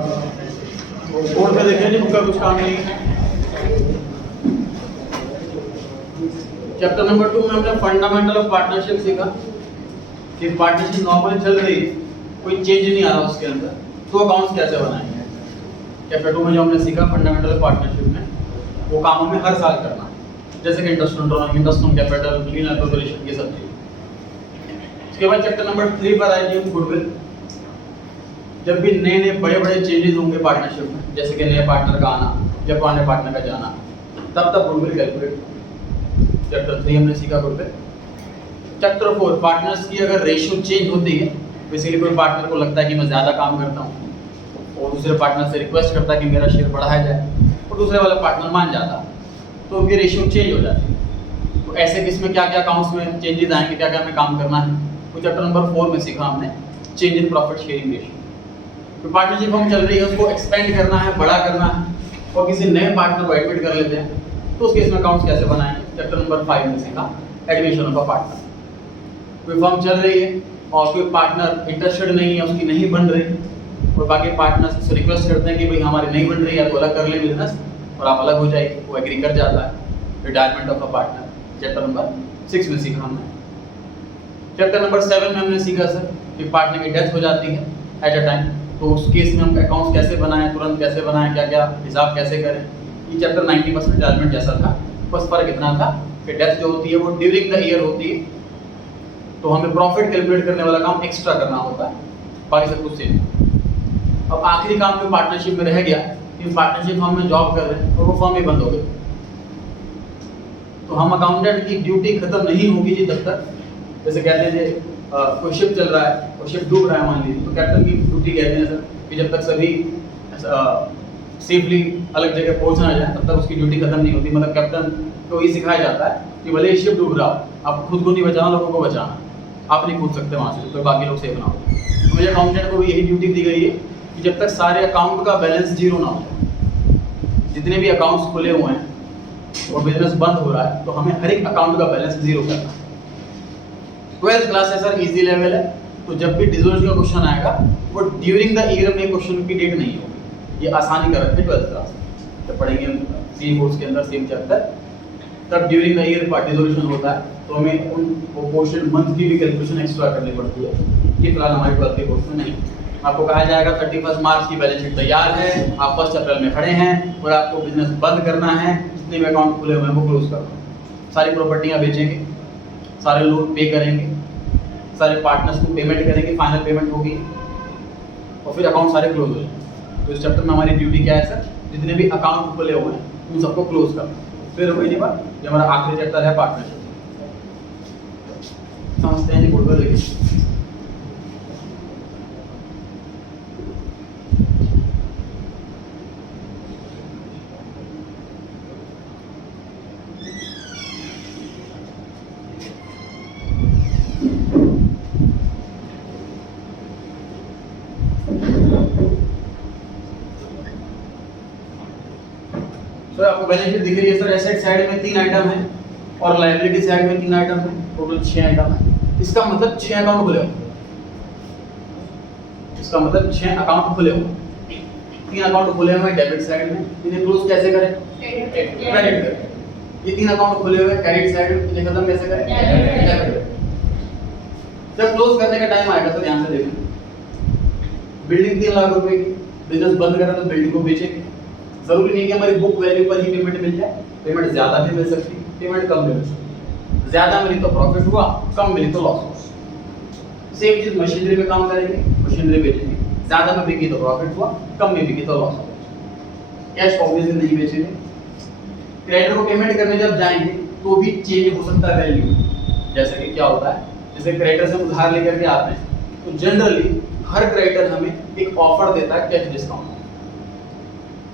Board पे देखिए जी, book का कुछ काम नहीं है। चैप्टर नंबर 2 में हमने फंडामेंटल ऑफ पार्टनरशिप सीखा कि पार्टनरशिप नॉर्मली चल रही है, कोई चेंज नहीं आ रहा उसके अंदर, तो अकाउंट्स कैसे बनाएंगे। चैप्टर 2 में जो हमने सीखा फंडामेंटल ऑफ पार्टनरशिप में, वो काम हमें हर साल करना है, जैसे कि interest on capital, clean appropriation, ये सब चीज़। उसके बाद चैप्टर नंबर 3 पर आएगी हम गुडविल। जब भी नए नए बड़े बड़े चेंजेस होंगे पार्टनरशिप में, जैसे कि नए पार्टनर का आना या पुराने पार्टनर का जाना, तब तक गुडविल कैलकुलेट। चैप्टर 3 हमने सीखा गुडविल। चैप्टर 4 पार्टनर्स की अगर रेशियो चेंज होती है, बेसिकली कोई पार्टनर को लगता है कि मैं ज़्यादा काम करता हूँ और दूसरे पार्टनर से रिक्वेस्ट करता है कि मेरा शेयर बढ़ाया जाए और दूसरे वाला पार्टनर मान जाता है, तो उनकी रेशियो चेंज हो जाती है। तो ऐसे किस में क्या क्या अकाउंट्स में चेंजेस आएंगे, क्या क्या हमें काम करना है, तो चैप्टर नंबर 4 में सीखा हमने change in profit sharing ratio. तो पार्टनरशिप हम चल रही है, उसको एक्सपेंड करना है, बड़ा करना है और किसी नए पार्टनर को एडमिट कर लेते हैं, तो उस केस में अकाउंट्स कैसे बनाएंगे। चैप्टर नंबर 5 में सीखा एडमिशन ऑफ अ पार्टनर। कोई फर्म चल रही है और कोई पार्टनर इंटरेस्टेड नहीं है, उसकी नहीं बन रही और बाकी पार्टनर्स से रिक्वेस्ट करते हैं कि भाई हमारी नहीं बन रही है, तो अलग कर ले बिजनेस और आप अलग हो जाइए, वो एग्री कर जाता है। Retirement of a partner chapter number 6 में सीखा हमने। चैप्टर नंबर 7 में हमने सीखा सर कि पार्टनर की डेथ हो जाती है एट अ टाइम, तो उस केस में हम अकाउंट्स कैसे बनाएं, तुरंत कैसे बनाएं, क्या क्या हिसाब कैसे करें। ये चैप्टर 90% रिटायरमेंट जैसा था, बस फर्क इतना था कि डेथ जो होती है वो ड्यूरिंग द ईयर होती है, तो हमें प्रॉफिट कैलकुलेट करने वाला काम एक्स्ट्रा करना होता है, बाकी सब कुछ सेम। अब आखिरी काम जो पार्टनरशिप में रह गया कि पार्टनरशिप फर्म में जॉब कर रहे हैं और वो फर्म ही बंद हो गई, तो हम अकाउंटेंट की ड्यूटी खत्म नहीं होगी जी तब तक। जैसे कहते हैं कोई शिप चल रहा है और शिप डूब रहा है मान लीजिए, तो कैप्टन की ड्यूटी कहते हैं सर कि जब तक सभी सेफली अलग जगह पहुंच ना जाए तब तक उसकी ड्यूटी खत्म नहीं होती। मतलब कैप्टन को ये सिखाया जाता है कि भले शिप डूब रहा हो, आप खुद को नहीं बचाना, लोगों को बचाना, आप नहीं कूद सकते वहाँ से, तो बाकी लोग सेफ ना हो। तो मुझे अकाउंटेंट को भी यही ड्यूटी दी गई है कि जब तक सारे अकाउंट का बैलेंस जीरो ना हो जाए, जितने भी अकाउंट्स खुले हुए हैं और बिजनेस बंद हो रहा है, तो हमें हर एक अकाउंट का बैलेंस जीरो करना है। 12th क्लास है सर, इजी लेवल है, तो जब भी डिसोल्यूशन का क्वेश्चन आएगा वो ड्यूरिंग द ईयर में क्वेश्चन की डेट नहीं होगी, ये आसानी कर रखते 12th क्लास जब पढ़ेंगे सी कोर्स के अंदर सेम चैप्टर, तब ड्यूरिंग द ईयर डिसोल्यूशन होता है, तो हमें उन वो पोर्शन मंथ की भी कैलकुलेशन एक्स्ट्रा करनी पड़ती है, ये फिलहाल हमारे 12th के कोर्स में नहीं। आपको कहा जाएगा 31 मार्च की बैलेंस शीट तैयार है, आप 1 अप्रैल में खड़े हैं और आपको बिजनेस बंद करना है, जितने भी अकाउंट खुले हुए हैं वो क्लोज करना, सारी प्रॉपर्टियाँ बेचेंगे, सारे लोन पे करेंगे, सारे पार्टनर्स को पेमेंट करेंगे, फाइनल पेमेंट होगी और फिर अकाउंट सारे क्लोज हो जाएंगे। तो इस चैप्टर में हमारी ड्यूटी क्या है सर, जितने भी अकाउंट खुले हुए हैं उन सबको क्लोज करना। फिर वही नहीं बात, ये हमारा आखिरी चैप्टर है पार्टनरशिप। समझते हैं जी, बोल कर देखिए। तो आपको बैलेंस शीट दिख रही है सर, एसेट साइड में 3 आइटम है और लायबिलिटी साइड में 3 आइटम है, टोटल 6 आइटम है। इसका मतलब 6 अकाउंट खुले हुए, इसका मतलब 6 अकाउंट खुले हुए, 3 अकाउंट खुले हुए डेबिट साइड में, इन्हें क्लोज कैसे करें, क्रेडिट करें। ये 3 अकाउंट खुले हुए क्रेडिट साइड में, इन्हें खत्म कैसे करें, डेबिट। जब क्लोज करने का टाइम आएगा तो ध्यान से देखना, बिल्डिंग 3 लाख रुपए की, बिजनेस बंद करा तो बिल्डिंग को बेचेंगे, जरूरी नहीं कि हमारी बुक वैल्यू पर ही पेमेंट मिल जाए, पेमेंट ज्यादा भी मिल सकती है, पेमेंट कम भी मिल सकती है। ज्यादा मिली तो प्रॉफिट हुआ, कम मिली तो लॉस हुआ। सेम चीज मशीनरी में काम करेंगे, मशीनरी बेचेंगे, ज्यादा में बिकी तो प्रॉफिट हुआ, कम में बिकी तो लॉस हुआ। कैश ऑब्वियसली नहीं बेचेंगे। क्रेडिटर को पेमेंट करने जब जाएंगे तो भी चेंज हो सकता है वैल्यू, जैसे कि क्या होता है, जैसे क्रेडिटर से उधार लेकर के आते हैं तो जनरली हर क्रेडिटर हमें एक ऑफर देता है कैश डिस्काउंट,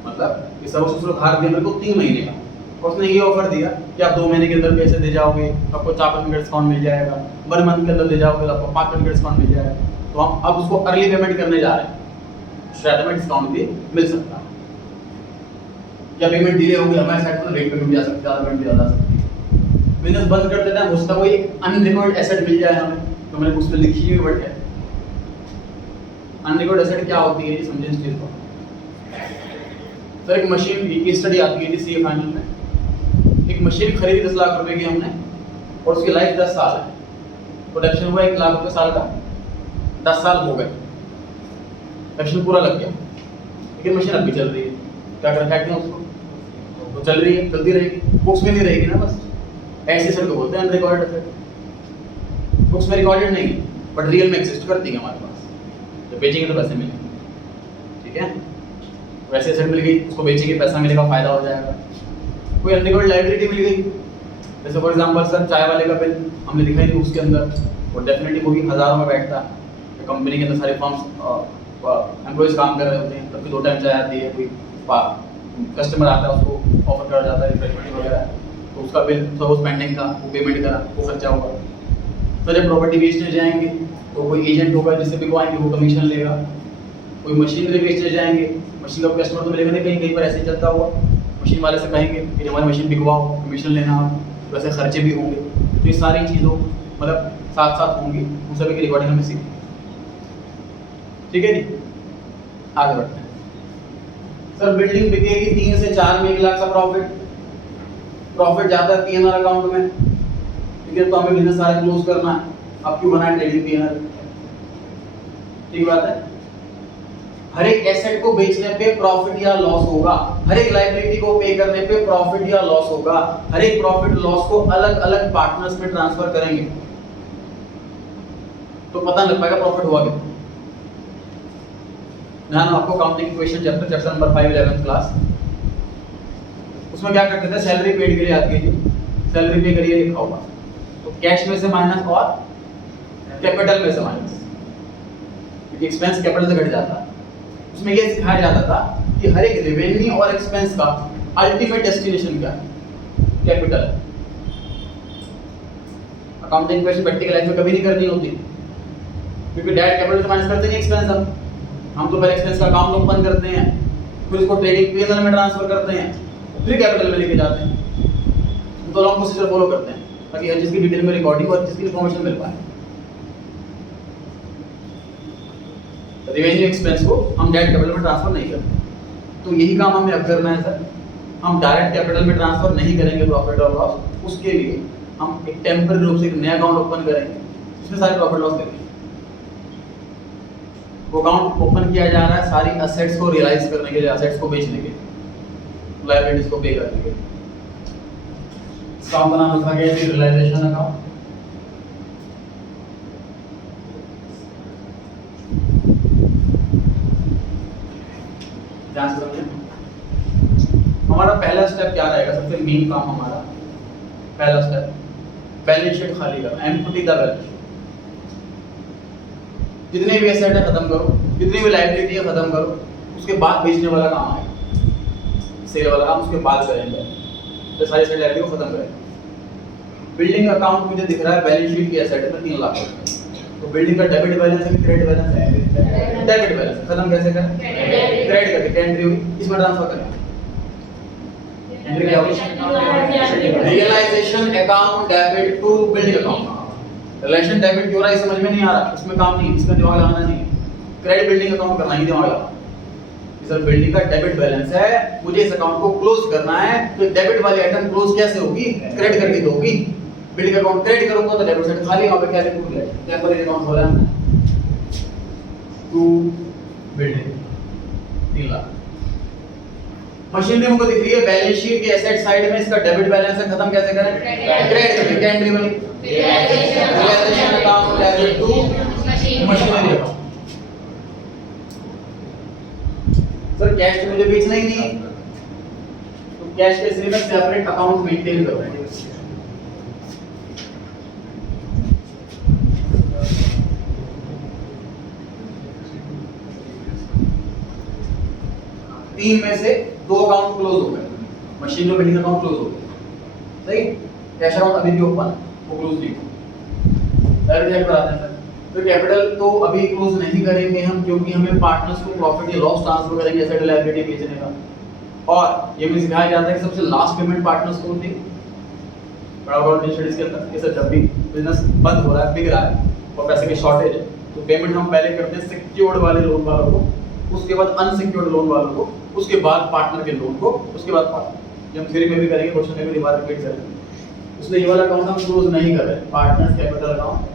मतलब कि सर उसने उधार दिया मेरे को 3 महीने का, और उसने ये ऑफर दिया कि आप 2 महीने के अंदर पैसे दे जाओगे आपको 4% का डिस्काउंट मिल जाएगा, 1 मंथ के अंदर दे जाओगे तो आपको 5% का डिस्काउंट मिल जाएगा। तो हम अब उसको अर्ली पेमेंट करने जा रहे हैं, शायद हमें डिस्काउंट भी मिल सकता है, या पेमेंट डिले हो गया हमारे साइड पर रेट पेमेंट भी आ सकता है, पेमेंट भी आ सकती है। बिजनेस बंद कर देता है, उसका कोई अनरिकॉर्ड एसेट मिल जाए हमें, तो मैंने उसमें लिखी हुई वर्ड है। अनरिकॉर्ड एसेट क्या होती है, समझें इस चीज को। सर एक मशीन की स्टडी आती है सीए फाइनल में, एक मशीन खरीदी 10 लाख रुपए की हमने और उसकी लाइफ 10 साल है, प्रोडक्शन हुआ 1 लाख रुपए साल का, 10 साल हो गए, प्रोडक्शन पूरा लग गया, लेकिन मशीन अभी चल रही है, क्या कर फेंक दें उसको? तो चल रही है, चलती रहेगी, बुक्स में नहीं रहेगी ना, बस ऐसे एसेट को बोलते हैं अनरिकॉर्डेड एसेट। बुक्स में रिकॉर्डेड नहीं बट रियल में एग्जिस्ट करती है हमारे पास, जब बेचेंगे तो पैसे मिलेंगे, ठीक है? वैसे एसेट मिल गई, उसको बेचेंगे पैसा मिलेगा, फायदा हो जाएगा। कोई अनरिकॉर्डेड लायबिलिटी मिल गई, जैसे फॉर एग्जांपल सर चाय वाले का बिल हमने दिखाई थी उसके अंदर, वो डेफिनेटली वो भी हज़ारों में बैठता है, कंपनी के अंदर सारे फर्म्स एम्प्लॉइज काम कर रहे होते हैं, तब 2 टाइम चाय आती है, कोई कस्टमर आता है उसको ऑफर करा जाता है रिफ्रेशमेंट वगैरह, तो उसका बिल सपोज पेंडिंग था, वो पेमेंट करा, वो खर्चा होगा। तो जब प्रॉपर्टी बेचने जाएंगे तो कोई एजेंट होगा जिससे बिकवाएंगे, वो कमीशन लेगा। कोई मशीनरी बेचने जाएंगे, मशीन का कस्टमर तो मिलेगा नहीं, कहीं कहीं पर ऐसे चलता हुआ, मशीन वाले से कहेंगे कि हमारी मशीन बिकवाओ, कमीशन लेना आप, वैसे खर्चे भी होंगे। तो ये सारी चीज़ों मतलब साथ साथ होंगी, उन सभी की रिकॉर्डिंग हमें सीखी, ठीक है जी? आगे बढ़ते हैं। सर बिल्डिंग बिकेगी 3 से 4 में 1 लाख का प्रॉफिट जाता है पीएनआर अकाउंट में, ठीक है? तो हमें बिजनेस सारा क्लोज करना है, अब क्यों बनाए ट्रेडिंग पीएनआर? ठीक बात है। हर एक एसेट को बेचने पे प्रॉफिट या लॉस होगा, हर एक लायबिलिटी को पे करने पे प्रॉफिट या लॉस होगा, हर एक प्रॉफिट लॉस को अलग अलग पार्टनर्स में ट्रांसफर करेंगे तो पता लग पाएगा प्रॉफिट हुआ कितना। ध्यान आपको accounting equation chapter number 5 11th class, उसमें क्या करते थे, सैलरी पेड के लिए याद कीजिए, सैलरी पे करिए लिखा होगा, तो कैश में से माइनस और कैपिटल में से माइनस, क्योंकि एक्सपेंस कैपिटल से घट जाता है। उसमें यह सिखाया जाता था कि हर एक रेवेन्यू और एक्सपेंस का अल्टीमेट डेस्टिनेशन क्या है, capital. Accounting equation practical life में कभी नहीं करनी होती, क्योंकि डायरेक्ट कैपिटल से माइनस करते नहीं एक्सपेंस, हम तो पहले एक्सपेंस का अकाउंट ओपन करते हैं, फिर उसको ट्रेडिंग पीएनएल में ट्रांसफर करते हैं, फिर कैपिटल में लेके जाते हैं। हम तो लॉन्ग प्रोसीजर फॉलो करते हैं ताकि हर चीज की डिटेल में रिकॉर्डिंग और जिसकी इन्फॉर्मेशन मिल पाए। रेवेन्यू एक्सपेंस को हम डायरेक्ट कैपिटल में ट्रांसफर नहीं करते, तो यही काम हमें अब करना है सर। हम डायरेक्ट कैपिटल में ट्रांसफर नहीं करेंगे प्रॉफिट और लॉस, उसके लिए हम एक टेम्पररी रूप से एक नया अकाउंट ओपन करेंगे, इसमें सारे प्रॉफिट लॉस लिखेंगे। वो अकाउंट ओपन किया जा रहा है सारी असेट्स को रियलाइज करने के लिए, असेट्स को बेचने के लिए, लायबिलिटीज को पे करने के लिए। इस अकाउंट का नाम रखा गया है रियलाइजेशन अकाउंट। ध्यान से समझिए, हमारा पहला स्टेप क्या रहेगा, सबसे मेन काम हमारा पहला स्टेप, बैलेंस शीट खाली करना, एम्प्टी द बैलेंस शीट। जितने भी एसेट है खत्म करो, जितनी भी लायबिलिटी है खत्म करो, उसके बाद बेचने वाला काम आएगा, सेल वाला काम उसके बाद करेंगे, तो सारी एसेट लायबिलिटी को खत्म करेंगे। बिल्डिंग अकाउंट मुझे दिख रहा है बैलेंस शीट की एसेट में 3 लाख रुपए, तो बिल्डिंग का डेबिट बैलेंस है कि क्रेडिट बैलेंस है? Debit balance. खत्म कैसे करें? क्रेडिट करके, एंट्री हुई इसमें ट्रांसफर करें, एंट्री क्या होगी? Realisation account debit to building account. Relation debit क्यों रहा है समझ में नहीं आ रहा, इसमें काम नहीं, इसमें दिमाग लगाना नहीं है। क्रेडिट बिल्डिंग अकाउंट करना ही दिमाग लगाना। सर बिल्डिंग का डेबिट बैलेंस है, मुझे इस अकाउंट को क्लोज करना है, तो डेबिट वाली आइटम क्लोज कैसे होगी? क्रेडिट करके तो होगी। बिल्डिंग अकाउंट क्रेडिट करूंगा तो डेबिट साइड खाली, वहां पे क्या लिखूंगा? टेम्पररी अकाउंट हो रहा है टू बिल्डिंग 3 लाख। मशीनरी हमको दिख रही है बैलेंस शीट की एसेट साइड में, इसका डेबिट बैलेंस है, खत्म कैसे करें? क्रेडिट करके, एंट्री वाली realisation account debit to machinery account. Sir cash तो मुझे बेचना ही नहीं है, तो कैश के लिए मैं सेपरेट अकाउंट मेंटेन करूंगा। तीन में से 2 अकाउंट क्लोज हो गए, मशीन और बिल्डिंग अकाउंट क्लोज हो गए, सही। कैश अकाउंट अभी भी ओपन, वो क्लोज नहीं हुआ। डायरेक्ट कराते हैं सर, तो कैपिटल तो अभी क्लोज नहीं करेंगे हम, क्योंकि हमें पार्टनर्स को प्रॉफिट या लॉस ट्रांसफर करेंगे एसेट लायबिलिटी बेचने का। और ये भी सिखाया जाता है कि सबसे लास्ट पेमेंट पार्टनर्स को होती है बड़ा बड़ा स्टडीज के अंदर। ये सर जब भी बिजनेस बंद हो रहा है, बिक रहा है और पैसे की शॉर्टेज है, तो पेमेंट हम पहले करते हैं सिक्योर्ड वाले लोन वालों को, उसके बाद अनसिक्योर्ड लोन वालों को, उसके बाद पार्टनर के लोन को, उसके बाद पार्टनर। हम थ्योरी में भी करेंगे, क्वेश्चन में भी दोबारा रिपीट करेंगे। इसलिए ये वाला अकाउंट हम क्लोज नहीं कर रहे, पार्टनर्स कैपिटल अकाउंट।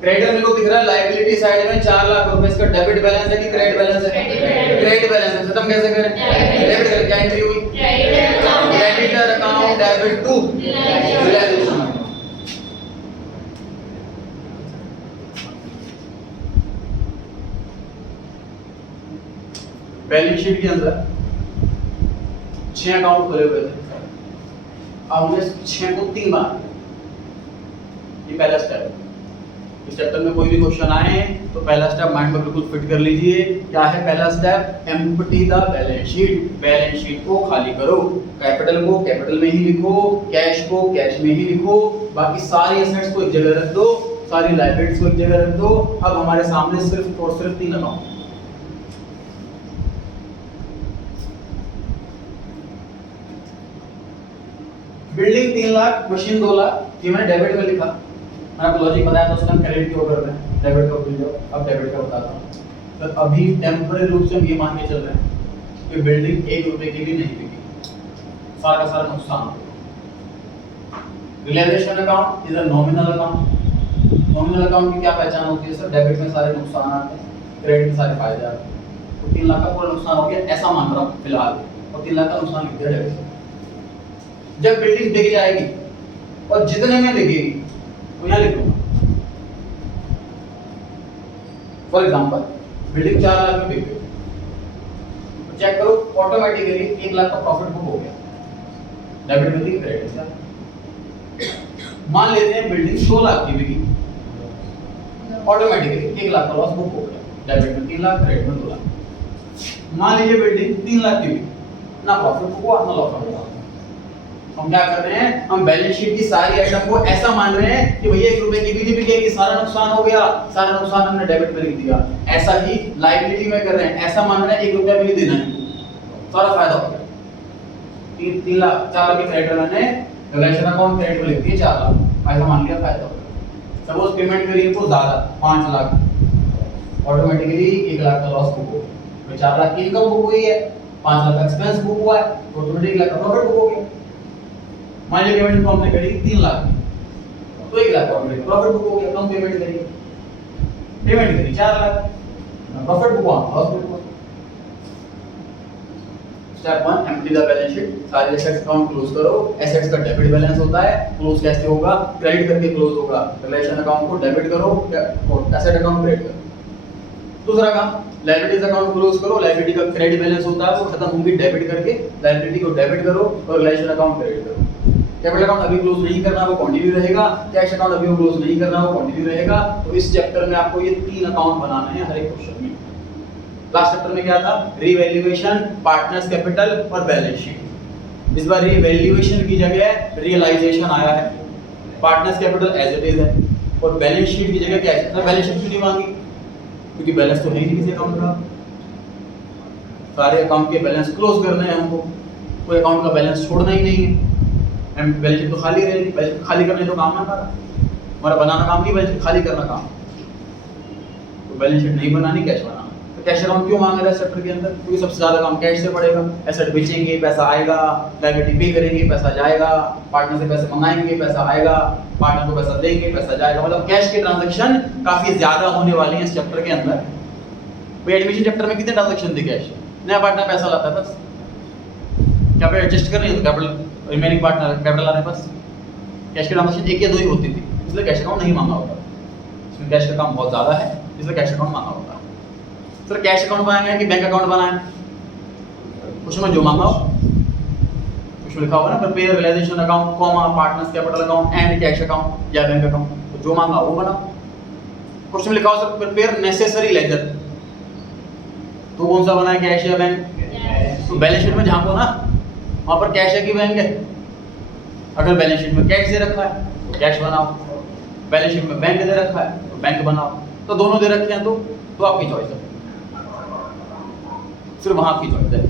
क्रेडिटर मेरे को दिख रहा है लायबिलिटी साइड में 4 लाख रुपए, इसका डेबिट बैलेंस है कि क्रेडिट बैलेंस है? क्रेडिट बैलेंस है। खत्म कैसे करें? डेबिट कर, क्या एंट्री हुई? Creditor account debit to realisation. Balance sheet के अंदर 6 अकाउंट खुले हुए थे, अब हमने 6 को 3 बार, ये पहला स्टेप है। इस चैप्टर में कोई भी क्वेश्चन आए तो पहला स्टेप माइंड में बिल्कुल फिट कर लीजिए। क्या है पहला step? Empty the balance sheet. Balance sheet को खाली करो, कैपिटल को कैपिटल में ही लिखो, कैश को कैश में ही लिखो, बाकी सारी एसेट्स को एक जगह रख दो, सारी लायबिलिटीज को एक जगह रख दो। अब हमारे सामने सिर्फ और सिर्फ 3 account. Building 3 lakh, machine 2 lakh, ये मैंने डेबिट में लिखा। मैंने आपको लॉजिक बताया था उसका, क्रेडिट के ऊपर में डेबिट का भूल जाओ, अब डेबिट का बताता हूं। तो अभी टेम्पररी रूप से हम ये मान के चल रहे हैं कि बिल्डिंग 1 रुपए की भी नहीं बिकी, सारा का सारा नुकसान। Realisation account is a nominal account. Nominal account की क्या पहचान होती है सर? डेबिट में सारे नुकसान आते हैं, क्रेडिट में सारे फायदे आते हैं। तो 3 लाख का पूरा नुकसान हो गया ऐसा मान रहा हूं फिलहाल, और 3 लाख का नुकसान लिख दिया डेबिट से। जब बिल्डिंग बिक जाएगी और जितने में बिकेगी तो यहाँ लिख दूंगा। फॉर एग्जांपल बिल्डिंग 4 लाख में बिक गई, तो चेक करो ऑटोमेटिकली 1 लाख का प्रॉफिट बुक हो गया, डेबिट में थी क्रेडिट से। मान लेते हैं बिल्डिंग 2 लाख की बिकी, ऑटोमेटिकली 1 लाख का लॉस बुक हो गया, डेबिट में 3 लाख, क्रेडिट में 2 लाख। मान लीजिए बिल्डिंग 3 लाख की बिकी, ना प्रॉफिट बुक हुआ ना लॉस हुआ। हम क्या कर रहे हैं? हम बैलेंस शीट की सारी आइटम को ऐसा मान रहे हैं कि भैया 1 रुपए की भी नहीं बिकेगी, सारा नुकसान हो गया, सारा नुकसान हमने डेबिट में लिख दिया। ऐसा ही लायबिलिटी में कर रहे हैं, ऐसा मान रहे हैं 1 रुपया भी नहीं देना है, सारा फायदा हो गया। 3 लाख 4 लाख के क्रेडिटर ने रिलेशन अकाउंट क्रेडिट में लिख दिए 4 लाख, ऐसा मान लिया फायदा हो गया। सपोज पेमेंट करिए इनको ज्यादा 5 लाख, ऑटोमेटिकली 1 लाख का लॉस बुक हो गया। 4 लाख की इनकम बुक हुई है, 5 लाख का एक्सपेंस बुक हुआ है, तो ऑटोमेटिकली 1 लाख का प्रॉफिट बुक हो गया। मान लीजिए पेमेंट को हमने करी 3 लाख की, तो 1 लाख प्रॉफिट बुक हो गया। कम पेमेंट करी, पेमेंट करी 4 लाख, प्रॉफिट बुक हुआ, लॉस बुक हुआ। Step 1 empty the balance sheet, सारे एसेट्स अकाउंट क्लोज करो। एसेट्स का डेबिट बैलेंस होता है, क्लोज कैसे होगा? क्रेडिट करके क्लोज होगा। रिलेशन अकाउंट को डेबिट करो और एसेट अकाउंट क्रेडिट करो। दूसरा काम लायबिलिटीज अकाउंट क्लोज करो, लायबिलिटी का क्रेडिट बैलेंस होता है वो खत्म होगी डेबिट करके, लायबिलिटी को डेबिट करो और रिलेशन अकाउंट क्रेडिट करो। कैपिटल अकाउंट अभी क्लोज नहीं करना, वो कंटिन्यू रहेगा। कैश अकाउंट अभी क्लोज नहीं करना, वो कंटिन्यू रहेगा। तो इस चैप्टर में आपको ये 3 अकाउंट बनाने हैं हर एक क्वेश्चन में। लास्ट चैप्टर में क्या था? रीवैल्यूएशन, पार्टनर्स कैपिटल और बैलेंस शीट। इस बार रीवैल्यूएशन की जगह रियलाइजेशन आया है, partners capital as it is है, और बैलेंस शीट की जगह क्या है? सर बैलेंस शीट क्यों नहीं मांगी? क्योंकि बैलेंस तो है ही नहीं किसी अकाउंट का। सारे अकाउंट के बैलेंस क्लोज करने हैं हमको, कोई अकाउंट का बैलेंस छोड़ना ही नहीं है। बैलेंस शीट तो खाली रहेगी, बैलेंस शीट खाली करने तो काम ना करा, हमारा बनाना काम नहीं, बैलेंस शीट खाली करना काम। तो बैलेंस शीट नहीं बनानी, कैश बनाना। तो कैश अकाउंट क्यों मांगा रहा है चैप्टर के अंदर? क्योंकि सबसे ज्यादा काम कैश से पड़ेगा। एसेट बेचेंगे पैसा आएगा, लायबिलिटी पे करेंगे पैसा जाएगा, पार्टनर से पैसे मंगाएंगे पैसा आएगा, पार्टनर को पैसा देंगे पैसा जाएगा। मतलब कैश के ट्रांजैक्शन काफी ज्यादा होने वाले हैं इस चैप्टर के अंदर। भाई एडमिशन चैप्टर में कितने ट्रांजैक्शन थे कैश? नया पार्टनर पैसा लाता था, कैपिटल एडजस्ट करनी है तो कैपिटल रिमेनिंग पार्टनर कैपिटल लाने पास कैश की ट्रांजैक्शन 1 या 2 ही होती थी, इसलिए कैश अकाउंट नहीं मांगा होता। इसमें कैश का काम बहुत ज्यादा है, इसलिए कैश अकाउंट मांगा होता है। सर कैश अकाउंट बनाएंगे कि बैंक अकाउंट बनाएं? कुछ में जो मांगा हो, कुछ में लिखा होगा ना prepare realisation account comma partners capital account and cash account या बैंक अकाउंट, तो जो मांगा वो बनाओ। क्वेश्चन में लिखा हो सर प्रिपेयर नेसेसरी लेजर, तो कौन सा बनाए, कैश या बैंक? तो बैलेंस शीट में झांको ना, वहां पर कैश है कि बैंक है। अगर बैलेंस शीट में कैश दे रखा है तो कैश बनाओ, बैलेंस शीट में बैंक दे रखा है तो बैंक बनाओ। तो दोनों दे रखे हैं तो आपकी चॉइस है, सिर्फ वहां की चॉइस है।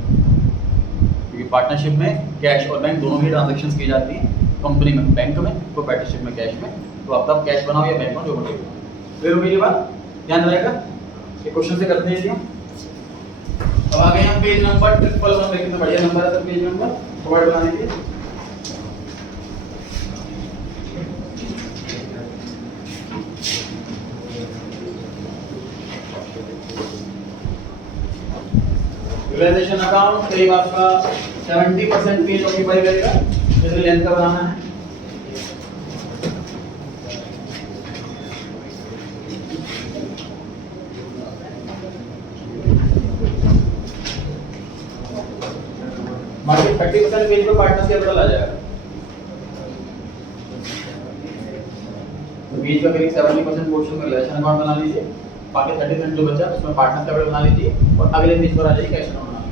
क्योंकि पार्टनरशिप में कैश और बैंक दोनों ही ट्रांजैक्शंस की जाती हैं, कंपनी में बैंक में, तो पार्टनरशिप में कैश में। तो आप तब कैश बनाओ या बैंक में, जो बनेगा। क्लियर हो गई ये बात, ध्यान रहेगा। ये क्वेश्चन से करते हैं हम। अब आ गए हम पेज नंबर 111, देखिए तो बढ़िया नंबर है सर पेज नंबर, फॉरवर्ड बना दीजिए। रियलाइजेशन अकाउंट करीब आपका 70% पेज ऑक्यूपाई करेगा, जैसे लेंथ का बनाना है। बाकी 30% पेज पर पार्टनर्स कैपिटल आ जाएगा। तो पेज का करीब 70% पोर्शन में रिलेशन अकाउंट बना लीजिए, बाकी 30% जो बचा उसमें पार्टनर्स कैपिटल बना लीजिए और अगले पेज पर आ जाइए कैश अकाउंट बना लीजिए।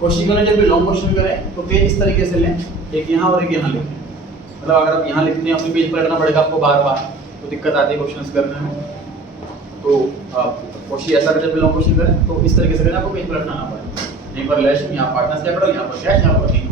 कोशिश करें जब भी लॉन्ग क्वेश्चन करें तो पेज इस तरीके से लें, एक यहाँ और एक यहाँ लिखें। मतलब अगर आप यहाँ लिखते हैं अपने पेज पर लिखना पड़ेगा आपको बार-बार, तो दिक्कत आती है क्वेश्चंस करने में। तो आप कोशिश ऐसा करें जब भी लॉन्ग क्वेश्चन करें तो इस तरीके से करें, आपको पेज पर लिखना ना पड़े। यहीं पर रिलेशन, यहाँ पार्टनर्स कैपिटल, यहाँ पर कैश, यहाँ पर नहीं।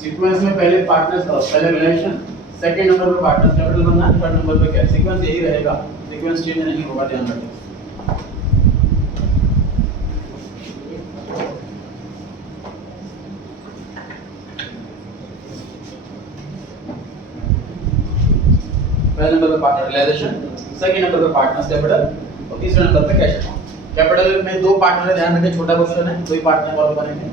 सीक्वेंस में पहले पार्टनर्स, पहले रिलेशन, सेकंड नंबर पे पार्टनर्स कैपिटल बनना है, थर्ड नंबर पे कैश। सीक्वेंस यही रहेगा, सीक्वेंस चेंज नहीं होगा, ध्यान रखें। पहले नंबर पे पार्टनर रियलाइजेशन, सेकंड नंबर पे पार्टनर्स कैपिटल और तीसरे नंबर पे कैश अकाउंट। कैपिटल में दो पार्टनर है, ध्यान रखें, छोटा क्वेश्चन है, दो ही पार्टनर और बनेंगे।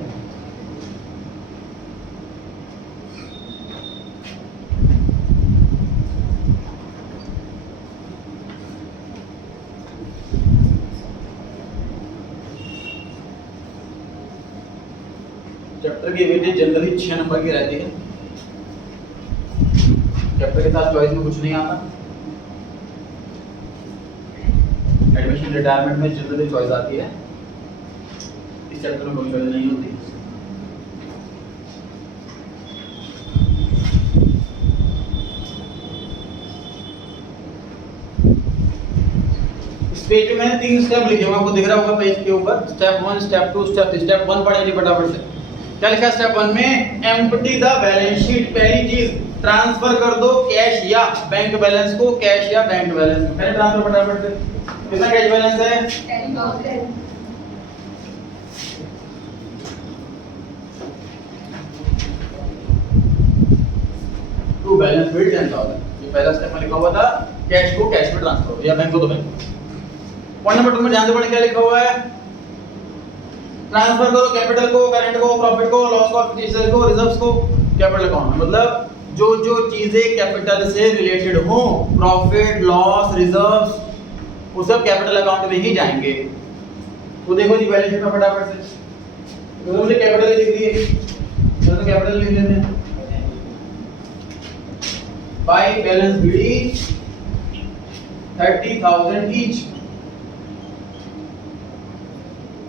चैप्टर की वेटेज जनरली 6 नंबर की रहती है। चैप्टर के साथ चॉइस में कुछ नहीं आता। एडमिशन रिटायरमेंट में जनरली चॉइस आती है, इस चैप्टर में कोई चॉइस नहीं होती। इस पेज पे मैंने 3 स्टेप लिखे हुए, आपको दिख रहा होगा पेज के ऊपर। Step 1, step 2, step 3। स्टेप 1 पढ़ लीजिए फटाफट से। क्या लिखा है स्टेप 1 में? Empty the balance sheet. पहली चीज ट्रांसफर कर दो कैश या बैंक बैलेंस को, कैश या बैंक बैलेंस में। पहले ट्रांसफर फटाफट से। कितना कैश बैलेंस है? 10,000। To balance bill 10,000। ये पहला स्टेप में लिखा हुआ था, कैश को कैश में ट्रांसफर या बैंक को तो बैंक। पॉइंट नंबर 2 में ध्यान से पढ़ें, क्या लिखा हुआ है? ट्रांसफर करो कैपिटल को, करंट को, प्रॉफिट को, लॉस को, फिक्सेड को, रिजर्व्स को कैपिटल अकाउंट में। मतलब जो जो चीजें कैपिटल से रिलेटेड हो, प्रॉफिट, लॉस, रिजर्व्स, वो सब कैपिटल अकाउंट में ही जाएंगे। तो देखो जी बैलेंस शीट में फटाफट से, तो मुझे कैपिटल लिख दिए, तो कैपिटल लिख लेते हैं। By balance BD 30,000 each.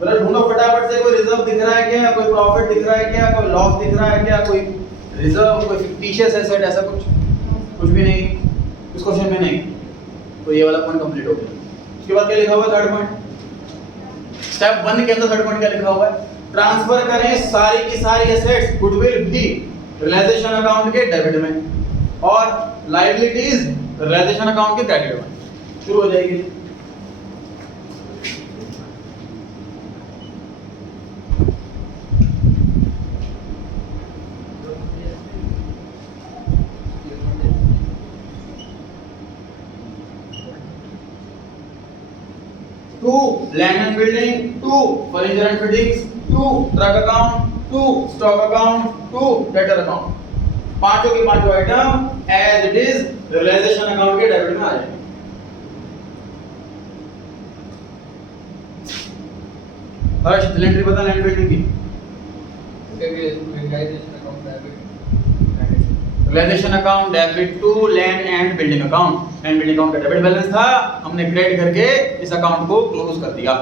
मतलब ढूंढो फटाफट से, कोई रिजर्व दिख रहा है क्या, कोई प्रॉफिट दिख रहा है क्या, कोई लॉस दिख रहा है क्या, कोई रिजर्व, कोई फिक्टिशियस एसेट, ऐसा कुछ भी नहीं इस क्वेश्चन में नहीं। तो ये वाला पॉइंट कंप्लीट हो गया। उसके बाद क्या लिखा हुआ है थर्ड पॉइंट? स्टेप 1 के अंदर थर्ड पॉइंट क्या लिखा हुआ है? ट्रांसफर करें सारी की सारी एसेट्स, गुडविल भी रियलाइजेशन अकाउंट के डेबिट में और लायबिलिटीज रियलाइजेशन अकाउंट के क्रेडिट में। शुरू हो जाएगी। To land and building, to furniture and fittings, to truck account, to stock account, to debtor account. पांचों के पांचों item as it is realisation account के डेबिट में आ जाएंगे। हर्ष एंट्री बता लैंड बिल्डिंग की। Realisation account debit to land and building account. Land building account का डेबिट बैलेंस था, हमने क्रेडिट करके इस अकाउंट को क्लोज कर दिया,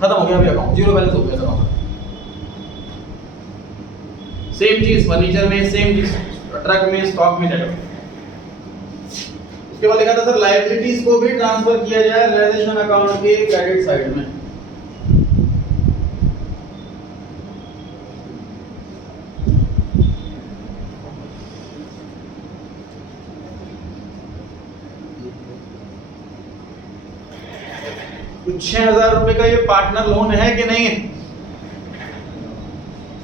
खत्म हो गया अभी अकाउंट, जीरो बैलेंस हो गया इस अकाउंट। सेम चीज फर्नीचर में, सेम चीज ट्रक में, स्टॉक में डेबिट। उसके बाद लिखा था सर लायबिलिटीज को भी ट्रांसफर किया जाए रियलाइजेशन अकाउंट के क्रेडिट साइड में। कुछ 6,000 रुपए का ये पार्टनर लोन है कि नहीं है?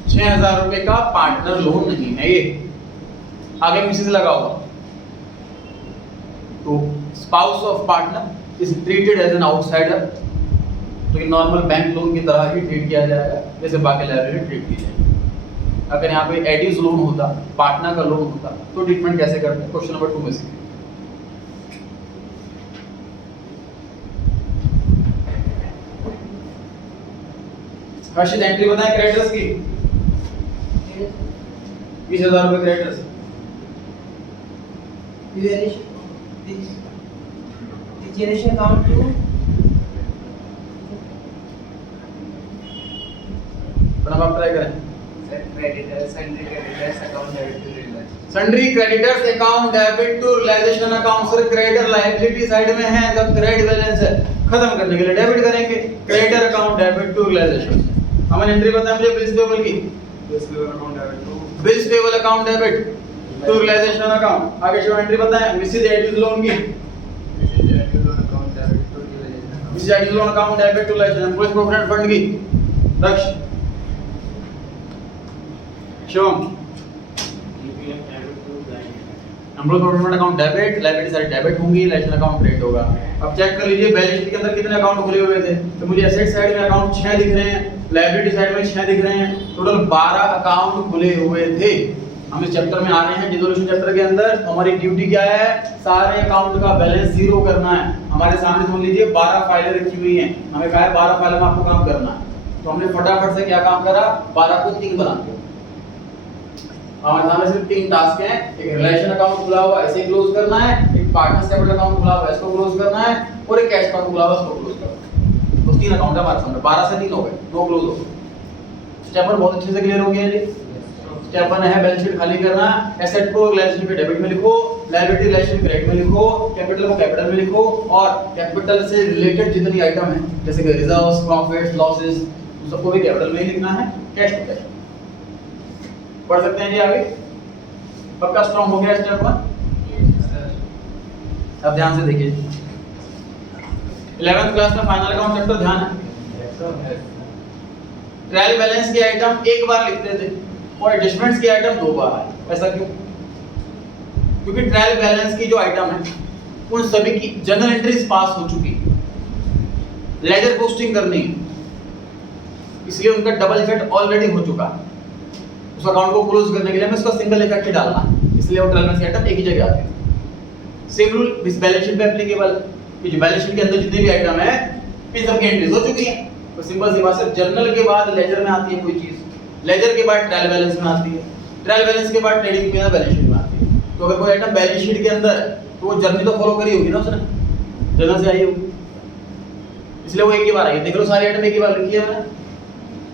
6,000 रुपए का पार्टनर लोन नहीं है ये, आगे मिसेज लगा हुआ। तो spouse of partner is treated as an outsider, तो ये नॉर्मल बैंक लोन की तरह ही ट्रीट किया जाएगा जैसे बाकी लायबिलिटी ट्रीट की जाएगी। अगर यहाँ पे एडीज लोन होता, पार्टनर का लोन होता, तो ट्रीटमेंट कैसे करते हैं? क्वेश्चन नंबर 2 में से हर्षित एंट्री बताएं क्रेडिटर्स की। 20,000 रुपए creditors. generation account to Pranav आप ट्राई करें। creditors sundry creditors account debit to realization sundry creditors account debit to realisation account. Sir creditor liability side में है, जब क्रेडिट बैलेंस है खत्म करने के लिए डेबिट करेंगे, creditor account debit to realisation. हमें एंट्री बताएं मुझे बिल्स पेबल की। bills payable account debit to bills payable account debit to realisation account. आगे शो एंट्री बताएं मिसेज एडीज लोन की। मिसेज एडीज loan account debit to realisation. Employees provident fund की दक्ष शिवम। Employee provident account debit, liability side debit होंगी, realisation account credit होगा। अब चेक कर लीजिए बैलेंस शीट के अंदर कितने अकाउंट खुले हुए थे, तो मुझे एसेट साइड में अकाउंट 6 दिख रहे हैं, लायबिलिटी साइड में 6 दिख रहे हैं, टोटल 12 अकाउंट खुले हुए थे। हम इस चैप्टर में आ रहे हैं डिसोल्यूशन चैप्टर के अंदर, तो हमारी ड्यूटी क्या है? सारे अकाउंट का बैलेंस जीरो करना है। हमारे सामने समझ लीजिए 12 फाइलें रखी हुई हैं, हमें कहा है 12 फाइलों में आपको काम करना है, तो हमने फटाफट से क्या काम करा? 12 को 3 बना दिया। हमारे सामने सिर्फ 3 टास्क हैं, एक रिलेशन अकाउंट खुला हुआ ऐसे क्लोज करना है, एक पार्टनर्स कैपिटल अकाउंट खुला हुआ इसको क्लोज करना है, और एक कैश अकाउंट खुला हुआ इसको क्लोज करना है। तो 3 अकाउंट है हमारे सामने, 12 से 3 हो गए, 2 क्लोज हो गए। स्टेप 1 बहुत अच्छे से क्लियर हो गया जी। स्टेप 1 है बैलेंस शीट खाली करना, एसेट को रिलेशन के डेबिट में लिखो, लायबिलिटी रिलेशन क्रेडिट में लिखो, कैपिटल को कैपिटल में लिखो, और कैपिटल से रिलेटेड जितनी आइटम है जैसे कि रिजर्व्स, प्रॉफिट्स, लॉसेस, सबको भी कैपिटल में ही लिखना है, कैश को कैश। पढ़ सकते हैं जी आगे? पक्का स्ट्रांग हो गया स्टेप 1? अब ध्यान से देखिए 11th क्लास में फाइनल अकाउंट चैप्टर ध्यान है। ट्रायल बैलेंस की आइटम एक बार लिखते थे और एडजस्टमेंट्स की आइटम 2 बार है। ऐसा क्यों? क्योंकि ट्रायल बैलेंस की जो आइटम है उन सभी की जनरल एंट्रीज पास हो चुकी है, लेजर पोस्टिंग करनी है, इसलिए उनका डबल इफेक्ट ऑलरेडी हो चुका है। उस अकाउंट को क्लोज करने के लिए हमें उसका सिंगल इफेक्ट ही डालना है, इसलिए वो ट्रायल बैलेंस की आइटम एक ही जगह आती है। सेम रूल इस बैलेंस शीट पे एप्लीकेबल कि जो बैलेंस शीट के अंदर जितनी भी आइटम है इन सब की एंट्रीज हो चुकी हैं, तो सिंपल सी बात है जर्नल के बाद लेजर में आती है कोई चीज, लेजर के बाद ट्रायल बैलेंस में आती है, ट्रायल बैलेंस के बाद ट्रेडिंग में बैलेंस शीट में आती है। तो अगर कोई आइटम बैलेंस शीट के अंदर है तो वो जर्नी तो फॉलो करी होगी ना उसने, जर्नल से आई होगी, इसलिए वो एक ही बार आई है। देख लो सारी आइटम एक ही बार लिखी है मैंने